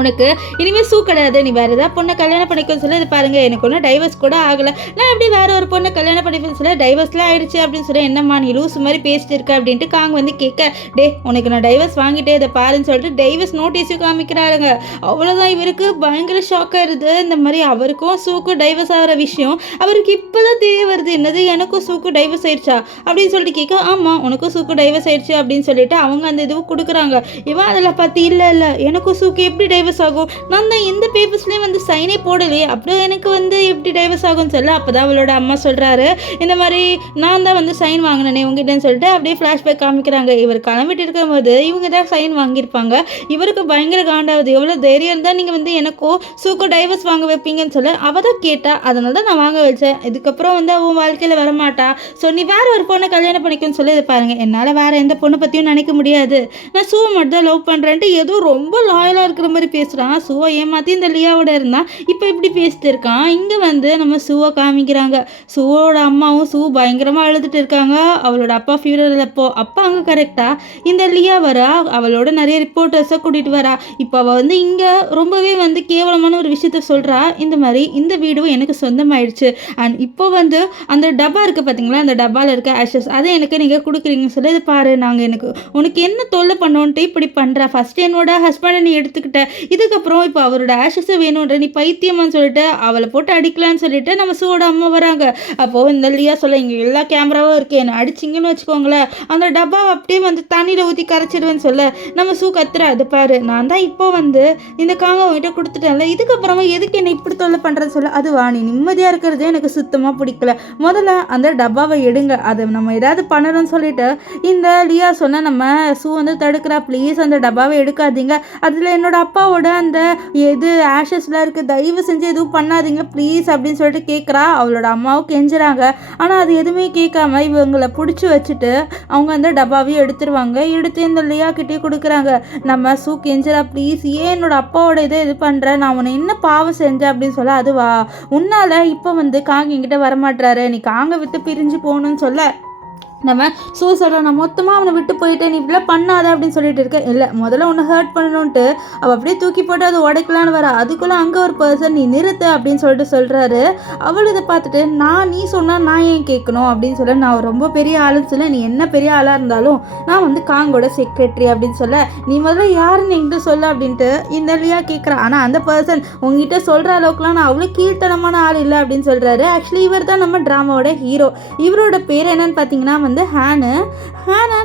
உனக்கு இனிமேல் சூ கிடையாது, நீ வேறு ஏதாவது பொண்ணை கல்யாணம் பண்ணிக்கன்னு சொல்லி இது பாருங்கள், எனக்கு ஒன்றும் டைவர்ஸ் கூட ஆகலை, நான் எப்படி வேறு ஒரு பொண்ணை கல்யாணம் பண்ணிப்பேன்னு சொல்லி டைவர்ஸ்லாம் ஆயிடுச்சு அப்படின்னு சொல்லி என்னம்மா நீ லூஸ் மாதிரி பேசிட்டு இருக்க அப்படின்ட்டு காங் வந்து கேட்க, டே உனக்கு நான் டைவர்ஸ் வாங்கிட்டே இதை பாருன்னு சொல்லிட்டு டைவர்ஸ் நோட்டீஸும் காமிக்கிறாருங்க. அவ்வளோதான், இவருக்கு பயங்கர ஷாக் ஆயிடுது. இந்த மாதிரி அவருக்கும் சூக்கும் டைவர்ஸ் ஆகிற விஷயம் அவருக்கு இப்போதான் தெரிய வருது. என்னது எனக்கும் சூக்கு டைவர்ஸ் ஆயிடுச்சா அப்படின்னு சொல்லிட்டு கேட்க, ஆமாம் உனக்கும் சூக்கு டைவர்ஸ் ஆயிடுச்சு அப்படின்னு சொல்லிட்டு அவங்க அந்த இதுவும் கொடுக்குறாங்க. இவன் அதில் பார்த்து இல்லை எனக்கும் சூக்கு எப்படி டைவர்ஸ் ஆகும், நான் தான் எந்த பேப்பர்ஸ்லேயும் வந்து சைனே போடலையே, அப்படியே எனக்கு வந்து எப்படி டைவர்ஸ் ஆகும்னு சொல்ல அப்போதான் அவளோட அம்மா சொல்கிறாரு, இந்த மாதிரி நான் தான் வந்து சைன் வாங்கினேனே உங்ககிட்டன்னு சொல்லிட்டு அப்படியே ஃப்ளாஷ்பேக் காமிக்கிறாங்க. இவர் கிளம்பிட்டு இருக்கும்போது இவங்க தான் சைன் வாங்கியிருப்பாங்க. இவருக்கு பயங்கர காண்டாவது, எவ்வளோ தைரியம் இருந்தால் நீங்கள் வந்து எனக்கோ சூக்கோ டைவர்ஸ் வாங்க வைப்பீங்கன்னு சொல்ல அவள் தான் கேட்டா, அதனால தான் நான் வாங்க வச்சேன். இதுக்கப்புறம் வந்து அவன் வாழ்க்கையில் வரமாட்டா, ஸோ நீ வேறு ஒரு பொண்ணை கல்யாணம் பண்ணிக்கன்னு சொல்லி இதை பாருங்கள், என்னால் வேறு எந்த பொண்ணை பற்றியும் நினைக்க முடியாது, நான் சூவை மட்டும் தான் லவ் பண்ணுறேன்ட்டு ஏதோ ரொம்ப லாயலாக இருக்கிற மாதிரி பேசுகிறான். சூவை ஏமாற்றி இந்த லியாவோட இருந்தான், இப்போ இப்படி பேசிட்டு இருக்கான். இங்கே வந்து நம்ம சூவை காமிக்கிறாங்க. சூவோட அம்மாவும் சூ பயங்கரமாக அழுதுட்டு இருக்காங்க. அவளோட அப்பா ஃபீவரில் அப்பா அங்கே கரெக்டாக இந்த லியா வரா, அவளோட நிறைய ரிப்போர்ட்டர்ஸை கூட்டிகிட்டு வரா. இப்போ அவள் வந்து இங்கே ரொம்பவே வந்து கேவலமான ஒரு விஷயத்த சொல்கிறா, இந்த மாதிரி இந்த வீடும் எனக்கு சொந்தமாயிடுச்சு அண்ட் இப்போ வந்து அந்த டப்பா இருக்குது பார்த்தீங்களா, அந்த டப்பாவில் இருக்க ஆஷஸ் அதை எனக்கு நீங்கள் கொடுக்குறீங்கன்னு சொல்லி இது பாரு, நாங்கள் எனக்கு உனக்கு என்ன தொல்லை பண்ணோன்ட்டு இப்படி பண்ணுறா, ஃபஸ்ட்டு என்னோட ஹஸ்பண்டை நீ எடுத்துக்கிட்ட, இதுக்கப்புறம் இப்போ அவரோட ஆஷஸை வேணுன்ற நீ பைத்தியமான்னு சொல்லிட்டு அவளை போட்டு அடிக்கலான்னு சொல்லிட்டு நம்ம சூவோட அம்மா வராங்க. அப்போது இந்த லியா சொல்ல, இங்கே எல்லா கேமராவும் இருக்குது, என்னை அடிச்சிங்கன்னு வச்சுக்கோங்களேன், அந்த டப்பாவை அப்படியே வந்து தண்ணியில் ஊற்றி கரைச்சிடுவேன்னு சொல்ல நம்ம சூ கத்துறா, அது பாரு நான் தான் இப்போ வந்து இந்த காங்க உங்ககிட்ட கொடுத்துட்டேன்ல, இதுக்கப்புறமா எதுக்கு என்னை இப்படி தொல்லை பண்ணுறேன்னு சொல்ல, அதுவா நீ நிம்மதியாக இருக்கிறதே எனக்கு சுத்தமாக பிடிக்கல, முதல்ல அந்த டப்பாவை எடுங்க, அதை நம்ம ஏதாவது பண்ணணும்னு சொல்லிட்டு இந்த லியா சொன்ன நம்ம சூ வந்து தடுக்கிறா, ப்ளீஸ் அந்த டப்பாவை எடுக்காதீங்க, அதில் என்னோட அப்பாவோட அந்த எது ஆஷஸ்லாம் இருக்குது, தயவு செஞ்சு எதுவும் பண்ணாதீங்க ப்ளீஸ் அப்படின்னு சொல்லிட்டு கேட்குறா. அவளோட அம்மாவும் கெஞ்சுறாங்க. ஆனால் அது எதுவுமே கேட்காம இவங்களை பிடிச்சி வச்சுட்டு அவங்க அந்த டப்பாவையும் எடுத்துருவாங்க. எடுத்து இந்த லியா கிட்டே கொடுக்குறாங்க. நம்ம சூ கெஞ்சுறா, ப்ளீஸ் ஏன் என்னோட அப்பாவோட இதை இது பண்ணுறேன், நான் உன்னை என்ன பாவம் செஞ்சேன் அப்படின்னு சொல்ல, அதுவா உன்னால் இப்போ வந்து காங்க என்கிட்ட வரமாட்டாரு, நீ காங்க விட்டு பிரிஞ்சு போகணுன்னு சொல்ல நம்ம சூ சொல்கிறோம், நான் மொத்தமாக அவனை விட்டு போயிட்டேன், நீ இப்படிலாம் பண்ணாத அப்படின்னு சொல்லிட்டு இருக்கேன். இல்லை முதல்ல ஒன்று ஹர்ட் பண்ணணுன்ட்டு அவள் அப்படியே தூக்கி போட்டு அதை உடைக்கலான்னு வர, அதுக்குள்ளே அங்கே ஒரு பர்சன் நீ நிறுத்து அப்படின்னு சொல்லிட்டு சொல்கிறாரு. அவள் இதை பார்த்துட்டு நீ சொன்னால் நான் ஏன் கேட்கணும் அப்படின்னு சொல்ல, நான் ரொம்ப பெரிய ஆளுன்னு சொல்ல, நீ என்ன பெரிய ஆளாக இருந்தாலும் நான் வந்து காங்கோட செக்ரெட்டரி அப்படின்னு சொல்ல, நீ முதல்ல யாருன்னு என்கிட்ட சொல்ல அப்படின்ட்டு இந்த லியா கேட்குறான். ஆனால் அந்த பர்சன் உங்ககிட்ட சொல்கிற அளவுக்குலாம் நான் அவ்வளோ கீழ்த்தனமான ஆள் இல்லை அப்படின்னு சொல்கிறாரு. ஆக்சுவலி இவர் தான் நம்ம ட்ராமாவோட ஹீரோ. இவரோட பேர் என்னன்னு பார்த்தீங்கன்னா வந்து ஹானா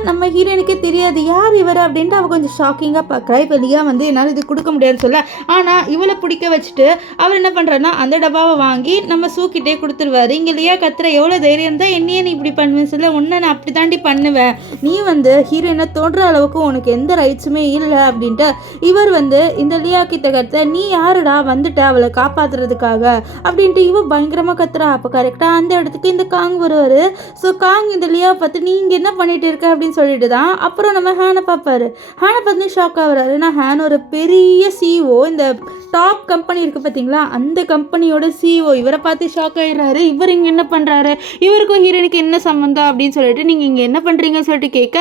நம்ம ஹீரோனுக்கே தெரியாது யார் இவர் அப்படின்ட்டு அவள் கொஞ்சம் ஷாக்கிங்காக பார்க்குறா. இப்போ லியா வந்து என்னால் இது கொடுக்க முடியாதுன்னு சொல்ல, ஆனால் இவளை பிடிக்க வச்சுட்டு அவர் என்ன பண்ணுறாருன்னா அந்த டப்பாவை வாங்கி நம்ம சூக்கிட்டே கொடுத்துருவாரு. இங்கே லியா கத்துற, எவ்வளோ தைரியம் தான் என்னையே நீ இப்படி பண்ணுவேன்னு சொல்ல, உன்னை நான் அப்படி தாண்டி பண்ணுவேன், நீ வந்து ஹீரோயினை தோன்ற அளவுக்கு உனக்கு எந்த ரைட்ஸுமே இல்லை அப்படின்ட்டு இவர் வந்து இந்த லியா கிட்ட கத்த, நீ யாருடா வந்துட்ட அவளை காப்பாற்றுறதுக்காக அப்படின்ட்டு இவன் பயங்கரமாக கத்துறா. அப்போ கரெக்டாக அந்த இடத்துக்கு இந்த காங் வருவார். ஸோ காங் இந்த லியாவை பார்த்து நீ இங்கே என்ன பண்ணிட்டு இருக்க அப்படின்னு சொல்லிட்டு தான் அப்புறம் நம்ம ஹேனை பார்ப்பாரு. ஹேனை பார்த்து ஷாக் ஆகுறாரு. நான் ஹேன் ஒரு பெரிய சிஓ, இந்த டாப் கம்பெனி இருக்குது பார்த்தீங்களா, அந்த கம்பெனியோட சிஓ. இவரை பார்த்து ஷாக் ஆகிடுறாரு. இவர் இங்கே என்ன பண்ணுறாரு, இவருக்கும் ஹீரோனுக்கு என்ன சம்மந்தம் அப்படின்னு சொல்லிட்டு நீங்கள் இங்கே என்ன பண்ணுறீங்கன்னு சொல்லிட்டு கேட்க,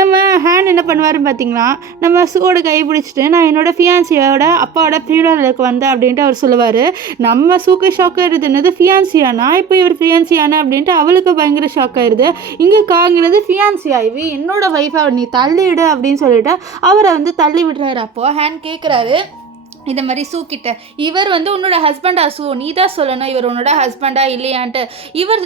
நம்ம ஹேன் என்ன பண்ணுவாருன்னு பார்த்தீங்களா, நம்ம சூவோட கை பிடிச்சிட்டு நான் என்னோட ஃபியான்சியோட அப்பாவோட ஃபியூனரலுக்கு வந்தேன் அப்படின்ட்டு அவர் சொல்லுவார். நம்ம சூக்கு ஷாக் ஆகிடுது, என்னது ஃபியான்சியானா, இப்போ இவர் ஃபியான்சியானா அப்படின்ட்டு அவளுக்கு பயங்கர ஷாக் ஆயிடுது. இங்கே காங்கிறது ஃபியான்சியா, இவ என்னோட வைஃபை நீ தள்ளிவிடு அப்படின்னு சொல்லிட்டு அவரை வந்து தள்ளி விடுறாரு. அப்போது ஹேன் கேட்குறாரு இந்த மாதிரி சூ கிட்ட, இவர் வந்து உன்னோட ஹஸ்பண்டா சூ, நீ தான் சொல்லணும் இவர் உன்னோட ஹஸ்பண்டா இல்லையான்ட்டு,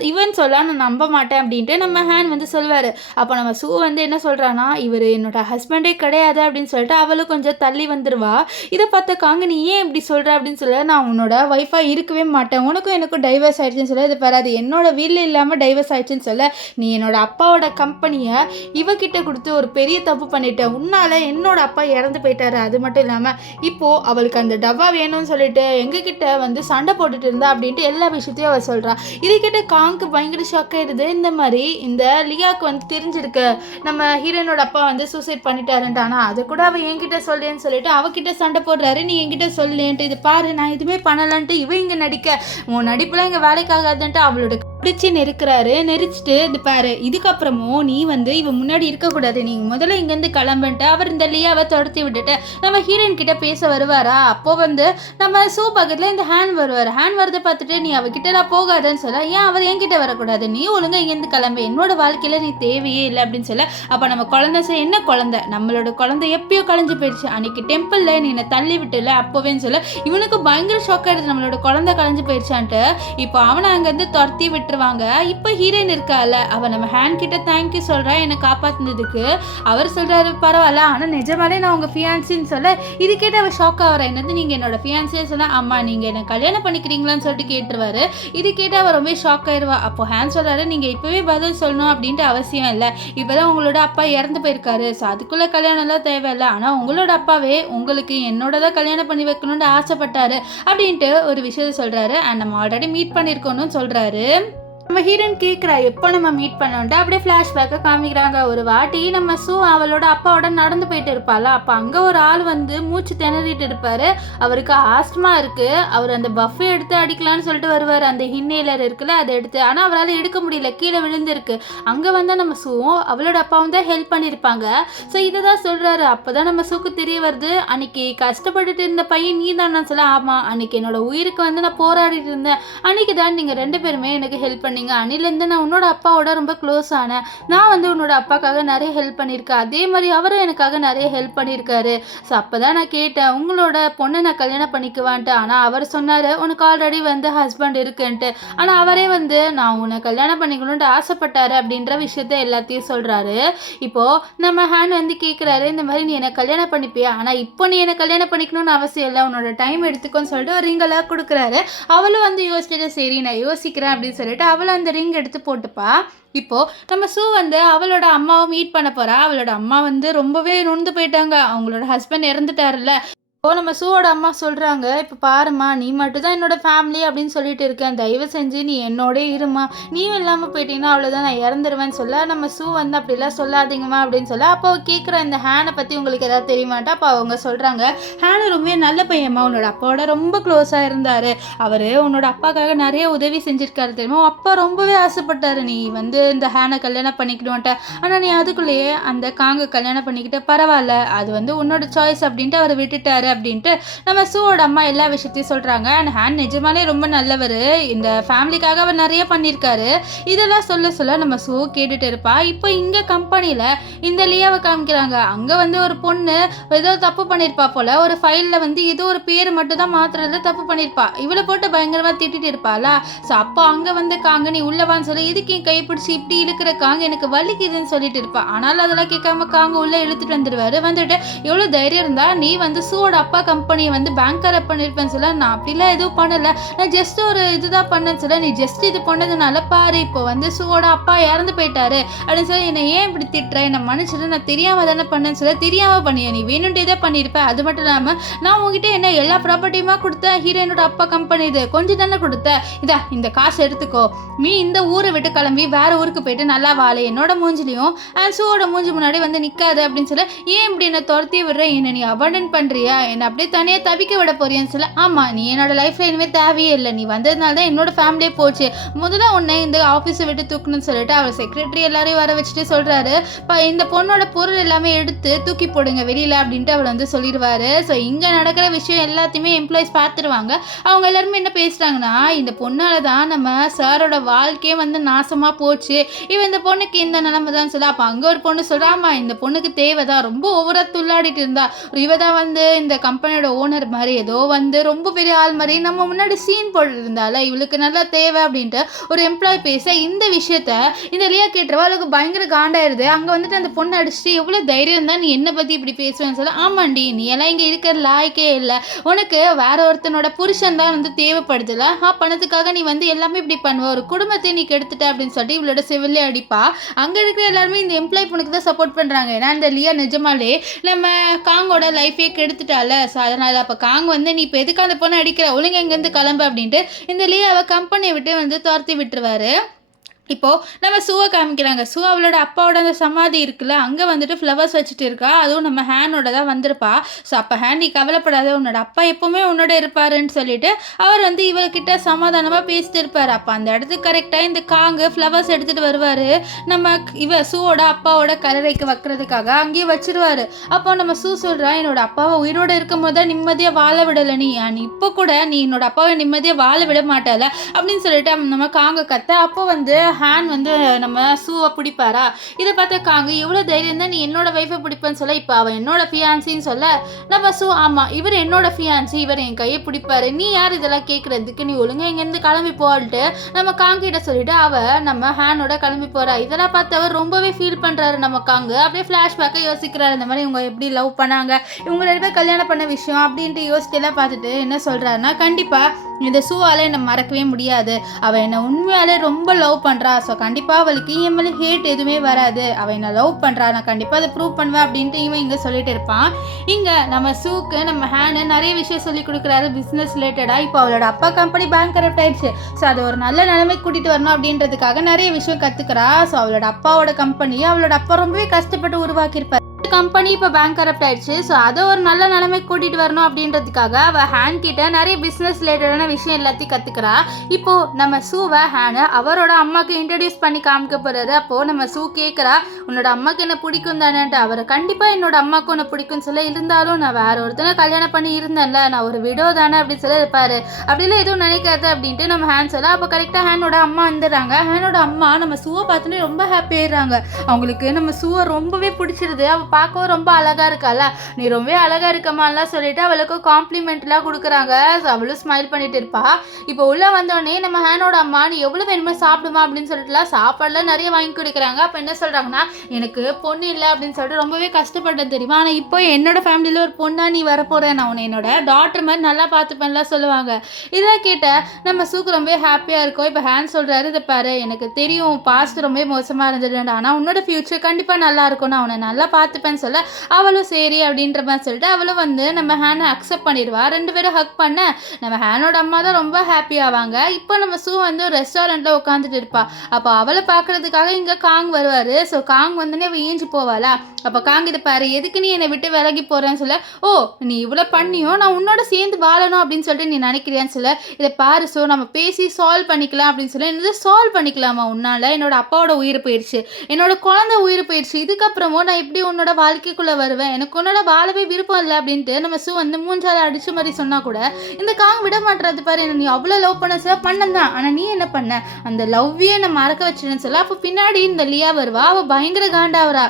இவன் சொல்ல நான் நம்ப மாட்டேன் அப்படின்ட்டு நம்ம ஹேன் வந்து சொல்வார். அப்போ நம்ம சூ வந்து என்ன சொல்கிறான்னா, இவர் என்னோட ஹஸ்பண்டே கிடையாது அப்படின்னு சொல்லிட்டு அவளும் கொஞ்சம் தள்ளி வந்துடுவா. இதை பார்த்த காங்க, நீ ஏன் இப்படி சொல்கிற அப்படின்னு சொல்ல, நான் உன்னோட ஒய்ஃபை இருக்கவே மாட்டேன், உனக்கும் எனக்கும் டைவர்ஸ் ஆயிடுச்சுன்னு சொல்ல, இது பாரு அது என்னோட வீட்டில் இல்லாமல் டைவர்ஸ் ஆயிடுச்சுன்னு சொல்ல, நீ என்னோட அப்பாவோட கம்பெனியை இவகிட்ட கொடுத்து ஒரு பெரிய தப்பு பண்ணிட்டேன், உன்னால் என்னோட அப்பா இறந்து போயிட்டாரு, அது மட்டும் இல்லாமல் இப்போது அவளுக்கு அந்த டப்பா வேணும்னு சொல்லிட்டு எங்ககிட்ட வந்து சண்டை போட்டுட்டு இருந்தா அப்படின்ட்டு எல்லா விஷயத்தையும் அவள் சொல்கிறா. இதை கிட்ட காங்க்கு பயங்கர ஷாக் ஆயிடுது. இந்த மாதிரி இந்த லியாவுக்கு வந்து தெரிஞ்சிருக்கு நம்ம ஹீரோனோட அப்பா வந்து சூசைட் பண்ணிட்டாருன்ட்டு, ஆனால் அதை கூட அவள் என்கிட்ட சொல்லேன்னு சொல்லிட்டு அவகிட்ட சண்டை போடுறாரு, நீ என்கிட்ட சொல்லேன்ட்டு, இது பாரு நான் எதுவுமே பண்ணலான்ட்டு இவ இங்கே நடிக்க, உன் நடிப்புலாம் இங்கே வேலைக்காகாதுன்ட்டு அவளோட பிடிச்சி நெருக்கிறாரு. நெரிச்சிட்டு இது பாரு, இதுக்கப்புறமும் நீ வந்து இவன் முன்னாடி இருக்கக்கூடாது, நீங்கள் முதல்ல இங்கேருந்து கிளம்புன்ட்டு அவர் இந்த லியாவை துரத்தி விட்டுட்டு நம்ம ஹீரோயின் கிட்ட பேச வருவாரா. அப்போ வந்து நம்ம சூ பக்கத்தில் இந்த ஹேண்ட் வருவார். ஹேண்ட் வரதை பார்த்துட்டு நீ அவகிட்ட போகாதன்னு சொல்ல, ஏன் அவர் என்கிட்ட வரக்கூடாது, நீ ஒழுங்கா இங்கேருந்து கிளம்பு, என்னோட வாழ்க்கையில் நீ தேவையே இல்லை அப்படின்னு சொல்ல. அப்போ நம்ம குழந்தை என்ன குழந்தை, நம்மளோட குழந்தை எப்பயோ கலைஞ்சு போயிடுச்சு, அன்னைக்கு டெம்பிளில் நீ என்னை தள்ளி விட்டுல அப்போவேன்னு சொல்ல. இவனுக்கு பயங்கர ஷாக் ஆயிடுது, நம்மளோட குழந்தை கலைஞ்சு போயிடுச்சான்ட்டு. இப்போ அவனை அங்கேருந்து துரத்தி விட்டுருவாங்க. இப்போ ஹீரோயின் இருக்கால, அவன் நம்ம ஹேண்ட் கிட்ட தேங்க்யூ சொல்றா என்னை காப்பாத்தினதுக்கு. அவர் சொல்றாரு பரவாயில்ல, ஆனால் நிஜமாலே நான் உங்க ஃபியான்சின்னு சொல்ல. இது கேட்டு அவர் ஷாக் ஆகிறா. என்னது நீங்க என்னோட ஃபியான்சியே சொல்ல, ஆமா நீங்க என்ன கல்யாணம் பண்ணிக்கிறீங்களான்னு சொல்லிட்டு கேட்டுருவாரு. இது கேட்டு அவர் ரொம்ப ஷாக் ஆயிடுவா. அப்போ ஹேண்ட் சொல்றாரு நீங்க இப்பவே பதில் சொல்லணும் அப்படின்ட்டு அவசியம் இல்லை, இப்பதான் உங்களோட அப்பா இறந்து போயிருக்காரு, ஸோ அதுக்குள்ள கல்யாணம் எல்லாம் தேவையில்லை, ஆனா உங்களோட அப்பாவே உங்களுக்கு என்னோட தான் கல்யாணம் பண்ணி வைக்கணும்னு ஆசைப்பட்டாரு அப்படின்ட்டு ஒரு விஷயத்த சொல்றாரு. அண்ட் நம்ம ஆல்ரெடி மீட் பண்ணியிருக்கோன்னு சொல்றாரு. நம்ம ஹீரோயின் கேட்குறா எப்போ நம்ம மீட் பண்ணோன்ட்டு. அப்படியே ஃப்ளாஷ்பேக்கை காமிக்கிறாங்க. ஒரு வாட்டி நம்ம சூ அவளோட அப்பாவோட நடந்து போயிட்டு இருப்பாள். அப்போ அங்கே ஒரு ஆள் வந்து மூச்சு திணறிட்டு இருப்பார். அவருக்கு ஆஸ்துமா இருக்குது. அவர் அந்த பஃபே எடுத்து அடிக்கலான்னு சொல்லிட்டு வருவார். அந்த இன்ஹேலர் இருக்குல்ல அதை எடுத்து, ஆனால் அவரால் எடுக்க முடியல, கீழே விழுந்திருக்கு. அங்கே வந்து நம்ம சூவும் அவளோட அப்பாவும் தான் ஹெல்ப் பண்ணியிருப்பாங்க. ஸோ இதை தான் சொல்கிறாரு. அப்போ தான் நம்ம சூக்கு தெரிய வருது, அன்னைக்கு கஷ்டப்பட்டுட்டு இருந்த பையன் நீ தான் சொல்ல. ஆமாம், அன்னைக்கு என்னோட உயிருக்கு வந்து நான் போராடிட்டு இருந்தேன், அன்னைக்கு தான் நீங்கள் 2 பேருமே எனக்கு ஹெல்ப் பண்ணி அன்னிலேருந்து நான் உன்னோட அப்பாவோட ரொம்ப க்ளோஸ் ஆனேன். நான் வந்து உன்னோட அப்பாக்காக நிறைய ஹெல்ப் பண்ணியிருக்கேன், அதே மாதிரி அவரும் எனக்காக நிறைய ஹெல்ப் பண்ணியிருக்காரு. ஸோ அப்போ தான் நான் கேட்டேன் உங்களோட பொண்ணை நான் கல்யாணம் பண்ணிக்குவான்ட்டு. ஆனால் அவர் சொன்னார் உனக்கு ஆல்ரெடி வந்து ஹஸ்பண்ட் இருக்குன்ட்டு. ஆனால் அவரே வந்து நான் உன்னை கல்யாணம் பண்ணிக்கணுன்ட்டு ஆசைப்பட்டாரு அப்படின்ற விஷயத்த எல்லாத்தையும் சொல்கிறாரு. இப்போது நம்ம ஹேண்ட் வந்து கேட்குறாரு இந்த மாதிரி நீ என்னை கல்யாணம் பண்ணிப்பியா, ஆனால் இப்போ நீ என்னை கல்யாணம் பண்ணிக்கணும்னு அவசியம் இல்லை, உன்னோட டைம் எடுத்துக்கோன்னு சொல்லிட்டு ஒரு ரிங்கெல்லாம் கொடுக்குறாரு. அவளும் வந்து யோசிச்சுட்டு சரி நான் யோசிக்கிறேன் அப்படின்னு சொல்லிட்டு அவளை அந்த ரிங் எடுத்து போட்டுப்பா. இப்போ நம்ம சூ வந்து அவளோட அம்மாவை மீட் பண்ண போறா. அவளோட அம்மா வந்து ரொம்பவே நொந்து போயிட்டாங்க, அவங்களோட ஹஸ்பண்ட் இறந்துட்டாருல்ல. இப்போ நம்ம சூவோட அம்மா சொல்கிறாங்க இப்போ பாருமா நீ மட்டும் தான் என்னோட ஃபேமிலி அப்படின்னு சொல்லிட்டு இருக்கேன், தயவு செஞ்சு நீ என்னோட இருமா, நீயும் இல்லாமல் போயிட்டீங்கன்னா அவ்வளோதான் நான் இறந்துருவேன்னு சொல்ல. நம்ம சூ வந்து அப்படிலாம் சொல்லாதீங்கம்மா அப்படின்னு சொல்ல. அப்போ கேட்குற இந்த ஹேனை பற்றி உங்களுக்கு ஏதாவது தெரியுமாட்டா. அப்போ அவங்க சொல்கிறாங்க ஹேனை ரொம்ப நல்ல பையன்மா, உன்னோட அப்பாவோட ரொம்ப க்ளோஸாக இருந்தார், அவர் உன்னோட அப்பாக்காக நிறைய உதவி செஞ்சுருக்காரு தெரியுமா, அப்பா ரொம்பவே ஆசைப்பட்டார் நீ வந்து இந்த ஹேனை கல்யாணம் பண்ணிக்கணுன்ட்ட, ஆனால் நீ அதுக்குள்ளேயே அந்த காங்க கல்யாணம் பண்ணிக்கிட்ட, பரவாயில்ல அது வந்து உன்னோட சாய்ஸ் அப்படின்ட்டு அவர் விட்டுட்டாரு அப்படின்ட்டு நம்ம சூவோட அம்மா எல்லா விஷயத்தையும் சொல்கிறாங்க. அண்ட் ஹேண்ட் நிஜமாலே ரொம்ப நல்லவர், இந்த ஃபேமிலிக்காக அவர் நிறைய பண்ணியிருக்காரு. இதெல்லாம் சொல்ல சொல்ல நம்ம சூ கேட்டுட்டு இருப்பா. இப்போ இங்கே கம்பெனியில் இந்த லியாவை காமிக்கிறாங்க. அங்கே வந்து ஒரு பொண்ணு ஏதோ தப்பு பண்ணியிருப்பா போல், ஒரு ஃபைலில் வந்து ஏதோ ஒரு பேர் மட்டும் தான் மாத்திரத்துல தப்பு பண்ணியிருப்பா. இவளை போட்டு பயங்கரமாக திட்டிட்டு இருப்பாளா. ஸோ அப்போ அங்கே வந்து காங்க நீ உள்ளவான்னு சொல்லி இதுக்கு என் கைப்பிடிச்சி இப்படி இழுக்கிற காங்க எனக்கு வலிக்குதுன்னு சொல்லிட்டு இருப்பா. ஆனாலும் அதெல்லாம் கேட்காம காங்க உள்ளே இழுத்துட்டு வந்துடுவாரு. வந்துட்டு எவ்வளோ தைரியம் இருந்தா நீ வந்து சூவோட அப்பா கம்பெனியை வந்து பேங்கார பண்ணியிருப்பேன்னு சொல்ல, நான் அப்படிலாம் எதுவும் பண்ணலை, நான் ஜஸ்ட் ஒரு இதுதான் பண்ணேன்னு சொல்ல, நீ ஜஸ்ட் இது பண்ணதுனால பாரு இப்போ வந்து சூவோட அப்பா இறந்து போயிட்டாரு அப்படின்னு சொல்லி என்னை ஏன் இப்படி திட்டுற, என்னை மன்னிச்சிட்டு நான் தெரியாமல் தானே பண்ணேன்னு சொல்ல. தெரியாமல் பண்ணியா நீ, வேணுன்ட்டே தான் பண்ணியிருப்பேன். அது மட்டும் இல்லாமல் நான் உங்ககிட்ட என்ன எல்லா ப்ராப்பர்ட்டியுமா கொடுத்தேன், ஹீரோயினோட அப்பா கம்பெனி இது கொஞ்சம் தானே கொடுத்தேன், இதா இந்த காசு எடுத்துக்கோ, நீ இந்த ஊரை விட்டு கிளம்பி வேற ஊருக்கு போயிட்டு நல்லா வாழை, என்னோட மூஞ்சிலையும் அண்ட் சூவோட மூஞ்சி முன்னாடி வந்து நிற்காது அப்படின்னு சொல்ல. ஏன் இப்படி என்னை துரத்தி விடுற, என்னை நீ அபாண்டன் பண்ணுறியா, என்னை அப்படியே தனியாக தவிக்க விட போறியான்னு சொல்ல. ஆமாம் நீ என்னோட லைஃப்பில் இனிமேல் தேவையே இல்லை, நீ வந்ததுனால தான் என்னோட ஃபேமிலியே போச்சு, முதல்ல உன்னை இந்த ஆஃபீஸை விட்டு தூக்கணும்னு சொல்லிட்டு அவர் செக்ரட்டரி எல்லாரையும் வர வச்சுட்டு சொல்கிறாரு இந்த பொண்ணோட பொருள் எல்லாமே எடுத்து தூக்கி போடுங்க வெளியில் அப்படின்ட்டு அவர் வந்து சொல்லிடுவார். ஸோ இங்கே நடக்கிற விஷயம் எல்லாத்தையுமே எம்ப்ளாயிஸ் பார்த்துருவாங்க. அவங்க எல்லாருமே என்ன பேசுகிறாங்கன்னா இந்த பொண்ணால் தான் நம்ம சாரோட வாழ்க்கையே வந்து நாசமாக போச்சு, இவன் இந்த பொண்ணுக்கு இந்த நிலைமை தான் சொல்ல. அப்போ அங்கே ஒரு பொண்ணு சொல்கிறாமா இந்த பொண்ணுக்கு தேவை தான், ரொம்ப ஓவராக துள்ளாடிட்டு இருந்தா, இவ தான் வந்து இந்த கம்பெனியோட ஓனர் மாதிரி ஏதோ வந்து ரொம்ப பெரிய ஆள் மாதிரி நம்ம முன்னாடி சீன் போட்டு இருந்தால, இவளுக்கு நல்லா தேவை அப்படின்ட்டு ஒரு எம்ப்ளாய் பேச இந்த விஷயத்த இந்த லியா கேட்டுருவா. அவளுக்கு பயங்கர காண்டாயிருது. அங்கே வந்துட்டு அந்த பொண்ணை அடிச்சுட்டு எவ்வளோ தைரியம் இருந்தால் நீ என்னை பற்றி இப்படி பேசுவேன்னு சொல்ல. ஆமாண்டி நீ எல்லாம் இங்கே இருக்கிற லாய்க்கே இல்லை, உனக்கு வேற ஒருத்தனோட புருஷன் தான் வந்து தேவைப்படுதுல, பணத்துக்காக நீ வந்து எல்லாமே இப்படி பண்ணுவ, ஒரு குடும்பத்தை நீ கெடுத்துட்ட அப்படின்னு சொல்லிட்டு இவளோட செவிலே அடிப்பா. அங்கே இருக்கிற எல்லாருமே இந்த எம்ப்ளாய் பொண்ணுக்கு தான் சப்போர்ட் பண்ணுறாங்க. ஏன்னா இந்த லியா நிஜமாலே நம்ம காங்கோட லைஃபே கெடுத்துட்டால. ஸோ அதனால் அப்போ காங் வந்து நீ இப்போ எதுக்கு அந்த பொண்ணை அடிக்கிற, ஒழுங்கு எங்கேருந்து கிளம்பு அப்படின்ட்டு இந்த லியாவை கம்பெனியை விட்டு வந்து துரத்தி விட்டுருவாரு. இப்போ நம்ம சூவை காமிக்கிறாங்க. சூ அவளோட அப்பாவோட அந்த சமாதி இருக்குல்ல, அங்கே வந்துட்டு ஃப்ளவர்ஸ் வச்சுட்டு இருக்கா. அதுவும் நம்ம ஹேனோட தான் வந்திருப்பா. ஸோ அப்போ ஹேன் நீ கவலைப்படாத, உன்னோட அப்பா எப்போவுமே உன்னோட இருப்பாருன்னு சொல்லிட்டு அவர் வந்து இவள்கிட்ட சமாதானமாக பேசிட்டு இருப்பார். அப்போ அந்த இடத்துக்கு கரெக்டாக இந்த காங்கு ஃப்ளவர்ஸ் எடுத்துகிட்டு வருவார். நம்ம சூவோட அப்பாவோட கல்லறைக்கு வைக்கிறதுக்காக அங்கேயே வச்சிருவார். அப்போ நம்ம சூ சொல்கிறா, என்னோட அப்பாவை உயிரோடு இருக்கும் போது நிம்மதியாக வாழ விடலை நீ இப்போ கூட நீ என்னோட அப்பாவை நிம்மதியாக வாழ விட மாட்டால அப்படின்னு சொல்லிட்டு நம்ம காங்க கத்த. அப்போ வந்து ஹேன் வந்து நம்ம சூவை பிடிப்பாரா. இதை பார்த்த காங்க எவ்வளோ தைரியம் தான் நீ என்னோட ஒய்ஃபை பிடிப்பேன்னு சொல்ல, இப்போ அவன் என்னோட ஃபியான்சின்னு சொல்ல நம்ம சூ ஆமாம் இவர் என்னோட ஃபியான்சி, இவர் என் கையை பிடிப்பாரு, நீ யார் இதெல்லாம் கேட்குறதுக்கு, நீ ஒழுங்கா இங்கேருந்து கிளம்பி போட்டு நம்ம காங்கிட்ட சொல்லிட்டு நம்ம ஹேனோட கிளம்பி போறா. இதெல்லாம் பார்த்து அவர் ரொம்பவே ஃபீல் பண்ணுறாரு. நம்ம காங்கு அப்படியே ஃப்ளாஷ்பேக்கை யோசிக்கிறாரு. இந்த மாதிரி இவங்க எப்படி லவ் பண்ணாங்க, இவங்க ரெண்டு பேர் கல்யாணம் பண்ண விஷயம் அப்படின்ட்டு யோசிச்செல்லாம் பார்த்துட்டு என்ன சொல்கிறாருன்னா, கண்டிப்பாக இந்த சூவால் என்னை மறக்கவே முடியாது, அவள் என்னை உண்மையாலே ரொம்ப லவ் பண்ணுறா. ஸோ கண்டிப்பாக அவளுக்கு என் மேலே ஹேட் எதுவுமே வராது, அவள் என்னை லவ் பண்ணுறா, நான் கண்டிப்பாக அதை ப்ரூவ் பண்ணுவேன் அப்படின்ட்டு இவன் இங்கே சொல்லிட்டு இருப்பான். இங்கே நம்ம சூக்கு நம்ம ஹேனு நிறைய விஷயம் சொல்லி கொடுக்குறாரு பிஸ்னஸ் ரிலேட்டடாக. இப்போ அவளோட அப்பா கம்பெனி பேங்க் கரப்ட் ஆயிடுச்சு. ஸோ அது ஒரு நல்ல நிலைமைக்கு கூட்டிகிட்டு வரணும் அப்படின்றதுக்காக நிறைய விஷயம் கற்றுக்கிறா. ஸோ அவளோட அப்பாவோட கம்பெனி அவளோட அப்பா ரொம்பவே கஷ்டப்பட்டு உருவாக்கியிருப்பார். கம்பெனி இப்போ பேங்க் கரப்ட் ஆயிடுச்சு. ஸோ அதை ஒரு நல்ல நிலைமைக்கு கூட்டிகிட்டு வரணும் அப்படின்றதுக்காக அவள் ஹேன் கிட்ட நிறைய பிஸ்னஸ் ரிலேட்டடான விஷயம் எல்லாத்தையும் கற்றுக்கிறா. இப்போது நம்ம சூவை ஹேனு அவரோட அம்மாவுக்கு இன்ட்ரடியூஸ் பண்ணி காமிக்க போகிறாரு. அப்போது நம்ம சூ கேட்குறா, உன்னோட அம்மாவுக்கு என்ன பிடிக்கும் தானேன்ட்டு. அவரை கண்டிப்பாக என்னோட அம்மாவுக்கு ஒன்று பிடிக்கும்னு சொல்ல, இருந்தாலும் நான் வேற ஒருத்தனை கல்யாணம் பண்ணி இருந்தேன்ல, நான் ஒரு விடோ தானே அப்படின்னு சொல்லி இருப்பாரு, அப்படிலாம் எதுவும் நினைக்காது அப்படின்ட்டு நம்ம ஹேன் சொல்ல. அப்போ கரெக்டாக ஹேனோட அம்மா வந்துடுறாங்க. ஹேனோட அம்மா நம்ம சூவை பார்த்துட்டு ரொம்ப ஹாப்பி ஆயிடுறாங்க. அவங்களுக்கு நம்ம சூவை ரொம்பவே பிடிச்சிருது. அவள் பார்க்கவும் ரொம்ப அழகா இருக்கால, நீ ரொம்ப அழகா இருக்கமாலாம் சொல்லிட்டு அவளுக்கு காம்ப்ளிமெண்ட்லாம் கொடுக்குறாங்க. அவளும் ஸ்மைல் பண்ணிட்டு இருப்பா. இப்போ உள்ள வந்தோடனே நம்ம ஹேனோட அம்மா நீ எவ்வளோ வேணுமோ சாப்பிடுமா அப்படின்னு சொல்லிட்டுலாம் சாப்பாடுலாம் நிறைய வாங்கி கொடுக்குறாங்க. அப்போ என்ன சொல்றாங்கன்னா, எனக்கு பொண்ணு இல்லை அப்படின்னு சொல்லிட்டு ரொம்பவே கஷ்டப்பட்டேன் தெரியுமா, ஆனால் இப்போ என்னோட ஃபேமிலியில் ஒரு பொண்ணா நீ வரப்போறேன், நான் உன்னை என்னோட டாக்டர் மாதிரி நல்லா பார்த்துப்பேன்லாம் சொல்லுவாங்க. இதெல்லாம் கேட்ட நம்ம சூக்கு ரொம்ப ஹாப்பியாக இருக்கும். இப்போ ஹேன் சொல்றாரு, இதை பாரு எனக்கு தெரியும் பாஸ்ட் ரொம்ப மோசமாக இருந்தது, ஆனால் உன்னோட ஃபியூச்சர் கண்டிப்பாக நல்லா இருக்கும், நான் உன்னை நல்லா பார்த்துப்பேன் சொல்ல அவளும் சரி அப்படின்ற மாதிரி சொல்லிட்டு அவளும் வந்து நம்ம ஹேனை அக்செப்ட் பண்ணிடுவா. ரெண்டு பேரும் ஹக் பண்ண நம்ம ஹேனோட அம்மா தான் ரொம்ப ஹாப்பி ஆவாங்க. இப்போ நம்ம சூ வந்து ஒரு ரெஸ்டாரண்ட்ல உட்காந்துட்டு இருப்பா. அப்போ அவளை பார்க்கறதுக்காக இங்கே காங் வருவார். ஸோ காங் வந்துனே ஏஞ்சி போவாளா. அப்போ காங் இதை பாரு, எதுக்கு நீ என்னை விட்டு விலகி போறேன்னு சொல்ல, ஓ நீ இவ்வளோ பண்ணியும் நான் உன்னோட சேர்ந்து வாழணும் அப்படின்னு சொல்லிட்டு நீ நினைக்கிறியான்னு சொல்ல, இதை பாரு ஸோ நம்ம பேசி சால்வ் பண்ணிக்கலாம் அப்படின்னு சொல்லி, என்னது சால்வ் பண்ணிக்கலாமா, உன்னால என்னோட அப்பாவோட உயிர் போயிடுச்சு, என்னோட குழந்தை உயிர் போயிடுச்சு, இதுக்கப்புறமும் நான் எப்படி உன்னோட வாழ்க்கைக்குள்ள வருவேன், எனக்கு உன்னோட வாழவே விருப்பம் இல்லை அப்படின்ட்டு நம்ம சூ வந்து மூஞ்சால அடிச்ச மாதிரி சொன்னா கூட இந்த காங் விட மாட்டுறது. பாரு நீ அவ்வளோ லவ் பண்ண சொல்ல பண்ணதான், ஆனால் நீ என்ன பண்ண அந்த லவ்வையே நான் மறக்க வச்சுன்னு சொல்ல. அப்போ பின்னாடி இந்த லியா வருவா. அவள் பயங்கர காண்டாவரா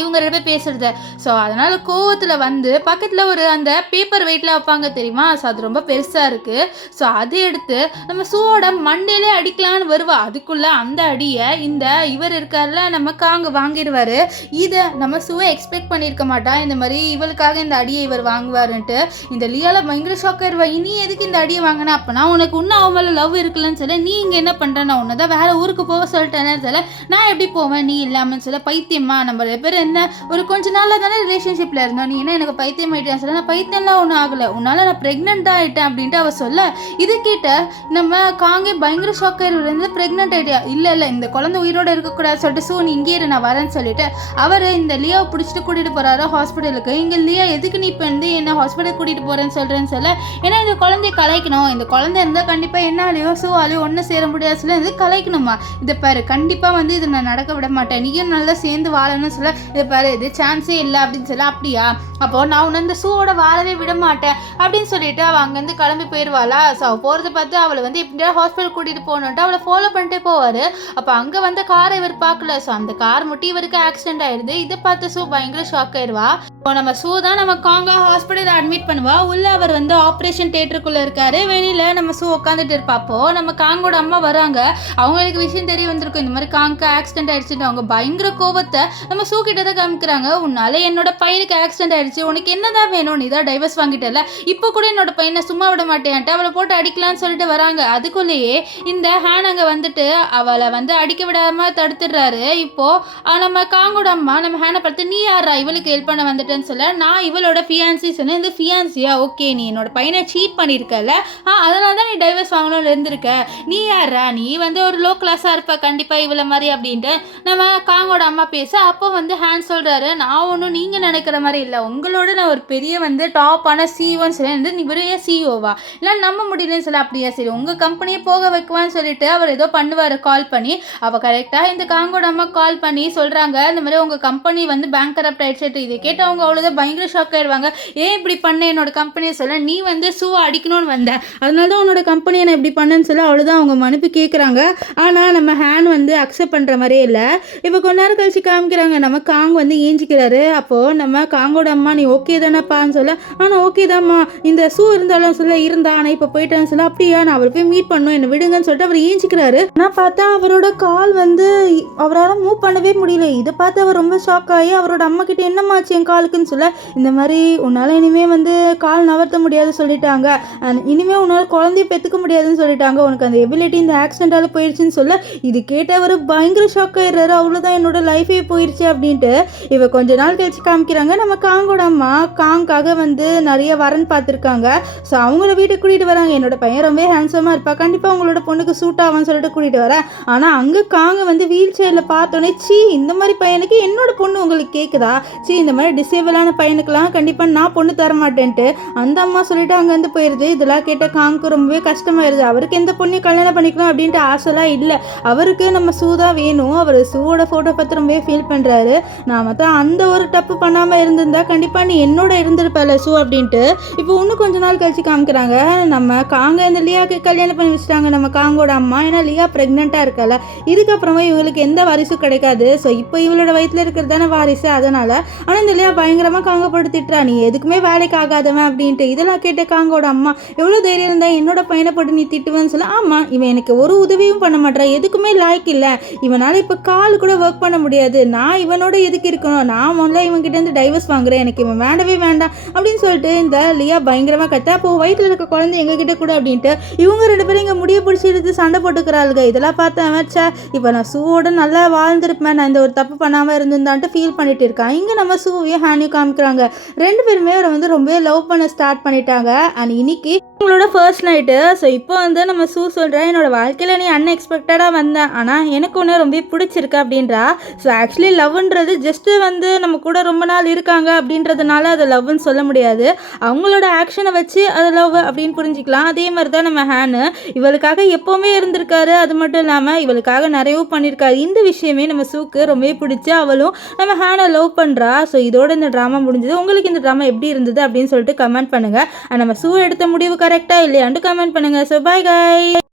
இவங்க ரெண்டு பேர் பேசுறது. ஸோ அதனால் கோவத்தில் வந்து பக்கத்தில் ஒரு அந்த பேப்பர் வெயிட்டில் வைப்பாங்க தெரியுமா, ஸோ அது ரொம்ப பெருசாக இருக்குது. ஸோ அதை எடுத்து நம்ம சூவோட மண்டையிலே அடிக்கலான்னு வருவா. அதுக்குள்ளே அந்த அடியை இந்த இவர் இருக்கார்ல நம்ம காங்க வாங்கிடுவார். இதை நம்ம சூவை எக்ஸ்பெக்ட் பண்ணியிருக்க மாட்டா, இந்த மாதிரி இவளுக்காக இந்த அடியை இவர் வாங்குவாருன்ட்டு. இந்த லியால பயங்கர ஷாக்காக இருவா, நீ எதுக்கு இந்த அடியை வாங்கினா, அப்போ நான் உனக்கு இன்னும் அவன் மேலே லவ் இருக்குல்லன்னு சொல்ல, நீ இங்கே என்ன பண்ணுற, நான் உன்னை தான் வேறு ஊருக்கு போக சொல்லிட்டேன்னு சொல்ல, நான் எப்படி போவேன் நீ இல்லாமல் சொல்ல, பைத்தியமா நம்ம ரெண்டு பேர் என்ன ஒரு கொஞ்ச நாள்ல தானே ரிலேஷன்ஷிப்ல இருந்தோம், நீ என்ன எனக்கு பைத்தியம் ஆயிட்டேன்னு சொல்ல, நான் பைத்தியம்லாம் ஒன்றும் ஆகலை, உன்னால நான் பிரெக்னென்ட் ஆகிட்டேன் அப்படின்ட்டு அவ சொல்ல. இது கேட்ட நம்ம காங்கே பயங்கர ஷாக் ஆயிருந்து, பிரெக்னென்ட் ஆகிட்டியா, இல்லை இந்த குழந்தை உயிரோட இருக்கக்கூடாது சொல்லிட்டு சூ நீ இங்கே இரு நான் வரேன்னு சொல்லிட்டு அவர் இந்த லியாவை பிடிச்சிட்டு கூட்டிட்டு போறாரு ஹாஸ்பிட்டலுக்கு. இங்கே லியா எதுக்கு நீ இப்போ வந்து என்ன ஹாஸ்பிட்டல் கூட்டிட்டு போறேன்னு சொல்றேன்னு சொல்ல, ஏன்னா இந்த குழந்தைய கலைக்கணும், இந்த குழந்தை இருந்தால் கண்டிப்பாக என்னாலையோ சூவாலையோ ஒன்றும் சேர முடியாது சொல்ல, இது கலைக்கணுமா, இதை பாரு கண்டிப்பாக வந்து இதை நான் நடக்க விட மாட்டேன், நீயும் நல்லா சேர்ந்து வாழணும்னு சொல்ல, இதை பாரு இது சான்ஸே இல்லை அப்படின்னு சொல்ல, அப்படியா அப்போ நான் உன்னை இந்த சூவோட வாழவே விட மாட்டேன் அப்படின்னு சொல்லிட்டு அவள் அங்கேருந்து கிளம்பி போயிடுவாளா. ஸோ அவள் போகிறத பார்த்து அவளை வந்து எப்படியா ஹாஸ்பிட்டல் கூட்டிகிட்டு போகணுன்ட்டு அவளை ஃபாலோ பண்ணிட்டே போவார். அப்போ அங்கே வந்த காரை இவர் பார்க்கல. ஸோ அந்த கார் முட்டி இவருக்கு ஆக்சிடென்ட் ஆயிடுது. இதை பார்த்து சூ பயங்கர ஷாக் ஆயிடுவா. இப்போ நம்ம சூ தான் நம்ம காங்கா ஹாஸ்பிட்டலில் அட்மிட் பண்ணுவா. உள்ள அவர் வந்து ஆப்ரேஷன் தியேட்டருக்குள்ளே இருக்காரு. வெளியில் நம்ம சூ உட்காந்துட்டு இருப்பாப்போ நம்ம காங்கோட அம்மா வராங்க. அவங்களுக்கு விஷயம் தெரிய வந்திருக்கும், இந்த மாதிரி காங்க ஆக்சிடென்ட் ஆயிடுச்சுட்டு. அவங்க பயங்கர கோபத்தை நம்ம சூ கிட்ட தான் காமிக்கிறாங்க. உன்னால என்னோட பையனுக்கு ஆக்சிடென்ட் ஆயிடுச்சு, உனக்கு என்னதான் வேணும், நீ தான் டைவர்ஸ் வாங்கிட்டல, இப்போ கூட என்னோட பையனை சும்மா விட மாட்டேன்ட்டு அவளை போட்டு அடிக்கலான்னு சொல்லிட்டு வராங்க. அதுக்குள்ளேயே இந்த ஹேன் அங்கே வந்துட்டு அவளை வந்து அடிக்க விடாம தடுத்துடுறாரு. இப்போ நம்ம காங்கோட அம்மா நம்ம ஹேனை பார்த்து, நீ யாரா இவளுக்கு ஹெல்ப் பண்ண வந்துட்டு பண்ணிட்டேன்னு சொல்ல நான் இவளோட ஃபியான்சி சொன்னேன். இந்த ஃபியான்சியா ஓகே நீ என்னோட பையனை சீட் பண்ணியிருக்கல, அதனால தான் நீ டைவர்ஸ் வாங்கணும்னு இருந்திருக்க. நீ யாரா, நீ வந்து ஒரு லோ கிளாஸாக இருப்ப கண்டிப்பாக இவ்வளோ மாதிரி அப்படின்ட்டு நம்ம காங்கோட அம்மா பேச அப்போ வந்து ஹேண்ட் சொல்கிறாரு, நான் ஒன்றும் நீங்கள் நினைக்கிற மாதிரி இல்லை, உங்களோட நான் ஒரு பெரிய வந்து டாப்பான சிஇஓன்னு சொல்லி நீ பெரிய சிஇஓவா இல்லை நம்ப முடியலன்னு சொல்ல. அப்படியா சரி உங்கள் கம்பெனியை போக வைக்குவான்னு சொல்லிட்டு அவர் ஏதோ பண்ணுவார் கால் பண்ணி. அவள் கரெக்டாக இந்த காங்கோட அம்மா கால் பண்ணி சொல்கிறாங்க, இந்த மாதிரி உங்கள் கம்பெனி வந்து பேங்க் கரப்ட் ஆயிடுச்சு. இதை கேட்டு அவங்க அவ்வளோதான் பயங்கர ஷாக் ஆயிடுவாங்க. ஏன் இப்படி பண்ண என்னோட கம்பெனியை சொல்ல, நீ வந்து சூவை அடிக்கணும்னு வந்த, அதனால தான் உன்னோட கம்பெனியை நான் இப்படி பண்ணேன்னு சொல்ல அவ்வளோதான் அவங்க மன்னிப்பு கேட்குறாங்க. ஆனால் நம்ம ஹேண்ட் வந்து அக்செப்ட் பண்ணுற மாதிரியே இல்லை. இப்போ கொஞ்ச நேரம் கழிச்சு காமிக்கிறாங்க, நம்ம காங் வந்து ஏஞ்சிக்கிறாரு. அப்போது நம்ம காங்கோட அம்மா நீ ஓகே தானேப்பான்னு சொல்ல, ஆனால் ஓகே தான்மா, இந்த சூ இருந்தாலும் சொல்ல இருந்தா ஆனால் இப்போ போயிட்டான்னு சொல்ல, அப்படியா நான் அவரை போய் மீட் பண்ணணும் என்ன விடுங்கன்னு சொல்லிட்டு அவர் ஏஞ்சிக்கிறாரு. நான் பார்த்தா அவரோட கால் வந்து அவரால் மூவ் பண்ணவே முடியல. இதை பார்த்து அவர் ரொம்ப ஷாக் ஆகி அவரோட அம்மா கிட்ட என்னமாச்சு என் காலுக்குன்னு சொல்ல, இந்த மாதிரி உன்னால் இனிமேல் வந்து கால் நவர்த்த முடியாது சொல்லிட்டாங்க, இனிமேல் உன்னால் குழந்தைய பெற்றுக்க முடியாதுன்னு சொல்லிட்டாங்க, உனக்கு அந்த எபிலிட்டி இந்த ஆக்சிடென்டால் போயிடுச்சுன்னு சொல்ல, இது கேட்டவர் பயங்கர ஷாக் ஆயிடுறாரு. அவ்வளோதான் என்னோட லைஃபே போயிடுச்சு அப்படின்ட்டு. இவ கொஞ்ச நாள் கழிச்சு காமிக்கிறாங்க, நம்ம காங்கோட அம்மா காங்காக வந்து நிறைய வரன் பார்த்துருக்காங்க. ஸோ அவங்கள வீட்டுக்கு கூட்டிகிட்டு வராங்க. என்னோட பையன் ரொம்ப ஹேண்ட்ஸமாக இருப்பா, கண்டிப்பாக உங்களோட பொண்ணுக்கு சூட் ஆகும்னு சொல்லிட்டு கூட்டிகிட்டு வரேன். ஆனால் அங்கே காங்க வந்து வீல் சேரில் பார்த்தோன்னே, சீ இந்த மாதிரி பையனுக்கு என்னோட பொண்ணு உங்களுக்கு கேட்குதா, சீ இந்த மாதிரி டிசேபிளான பையனுக்கெல்லாம் கண்டிப்பாக நான் பொண்ணு தர மாட்டேன்ட்டு அந்த அம்மா சொல்லிட்டு அங்கேருந்து போயிடுது. இதெல்லாம் கேட்ட காங்க்கு ரொம்பவே கஷ்டமாயிருது. அவருக்கு எந்த பொண்ணையும் கல்யாணம் பண்ணிக்கணும் அப்படின்ட்டு ஆசைலாம் இல்லை, அவருக்கு நம்ம சூதா வேணும். அவர் சூவோட ஃபோட்டோ பார்த்து ரொம்பவே ஃபீல் பண்ணுறாரு. நான் மொத்தம் அந்த ஒரு தப்பு பண்ணாமல் இருந்திருந்தா கண்டிப்பாக நீ என்னோட இருந்திருப்பல சூ அப்படின்ட்டு. இப்போ இன்னும் கொஞ்ச நாள் கழிச்சு காமிக்கிறாங்க, நம்ம காங்க இந்த லியாவுக்கு கல்யாணம் பண்ணி வச்சுட்டாங்க நம்ம காங்கோட அம்மா. ஏன்னா லியா ப்ரெக்னெண்ட்டாக இருக்கல, இதுக்கப்புறமா இவங்களுக்கு எந்த வாரிசும் கிடைக்காது. ஸோ இப்போ இவளோட வயிற்றில் இருக்கிறது தானே வாரிசு, அதனால். ஆனால் இந்த லியா பயங்கரமாக காங்கப்படுத்திட்டுறா, நீ எதுக்குமே வேலைக்கு ஆகாதவன் அப்படின்ட்டு. இதெல்லாம் கேட்ட காங்கோட அம்மா எவ்வளோ தைரியம் இருந்தால் என்னோட பையனை போட்டு நீ திட்டுவேன்னு சொல்ல, ஆமாம் இவன் எனக்கு ஒரு உதவியும் பண்ண மாட்டான், எதுக்குமே லாய்க்கு இல்லை, இவனால் இப்போ கால் கூட ஒர்க் பண்ண முடியாது, நான் இவனோட எதுக்கு இருக்கணும், நான் முதல்ல இவன்கிட்ட இருந்து டைவர்ஸ் வாங்குறேன், எனக்கு இவன் வேண்டவே வேண்டாம் அப்படின்னு சொல்லிட்டு இந்த லியா பயங்கரமாக கத்தா. அப்போ வயிற்றில் இருக்க குழந்தை எங்ககிட்ட கூட அப்படின்ட்டு இவங்க ரெண்டு பேரும் இங்கே முடிய பிடிச்சி எடுத்து சண்டை போட்டுக்கிறாளுங்க. இதெல்லாம் பார்த்து அமைச்சா இப்போ நான் சூவோட நல்லா வாழ்ந்துருப்பேன், நான் இந்த ஒரு தப்பு பண்ணாமல் இருந்திருந்தான்ட்டு ஃபீல் பண்ணிட்டு இருக்கான். இங்கே நம்ம சூவையும் ஹேனியும் காமிக்கிறாங்க. ரெண்டு பேருமே அவரை வந்து ரொம்ப லவ் பண்ண ஸ்டார்ட் பண்ணிட்டாங்க. அண்ட் இன்னைக்கு உங்களோட ஃபர்ஸ்ட் நைட்டு. ஸோ இப்போ வந்து நம்ம சூ சொல்கிறேன், என்னோட வாழ்க்கையில் நீ அன்எக்ஸ்பெக்டடாக வந்தேன், ஆனால் எனக்கு ஒன்று ரொம்ப பிடிச்சிருக்கு அப்படின்றா. ஸோ ஆக்சுவலி லவ்ன்றது ஜஸ்ட்டு வந்து நம்ம கூட ரொம்ப நாள் இருக்காங்க அப்படின்றதுனால அதை லவ்னு சொல்ல முடியாது, அவங்களோட ஆக்ஷனை வச்சு அதை லவ் அப்படின்னு புரிஞ்சிக்கலாம். அதே மாதிரி தான் நம்ம ஹேனு இவளுக்காக எப்போவுமே இருந்திருக்காரு, அது மட்டும் இல்லாமல் இவளுக்காக நிறையவும் பண்ணியிருக்காரு. இந்த விஷயமே நம்ம சூக்கு ரொம்பவே பிடிச்சி அவளும் நம்ம ஹேனை லவ் பண்ணுறா. ஸோ இதோட இந்த ட்ராமா முடிஞ்சது. உங்களுக்கு இந்த ட்ராமா எப்படி இருந்தது அப்படின்னு சொல்லிட்டு கமெண்ட் பண்ணுங்கள். நம்ம சூ எடுத்த முடிவு கரெக்டாக இல்லையான்ட்டு கமெண்ட் பண்ணுங்கள். ஸோ பாய் காய்.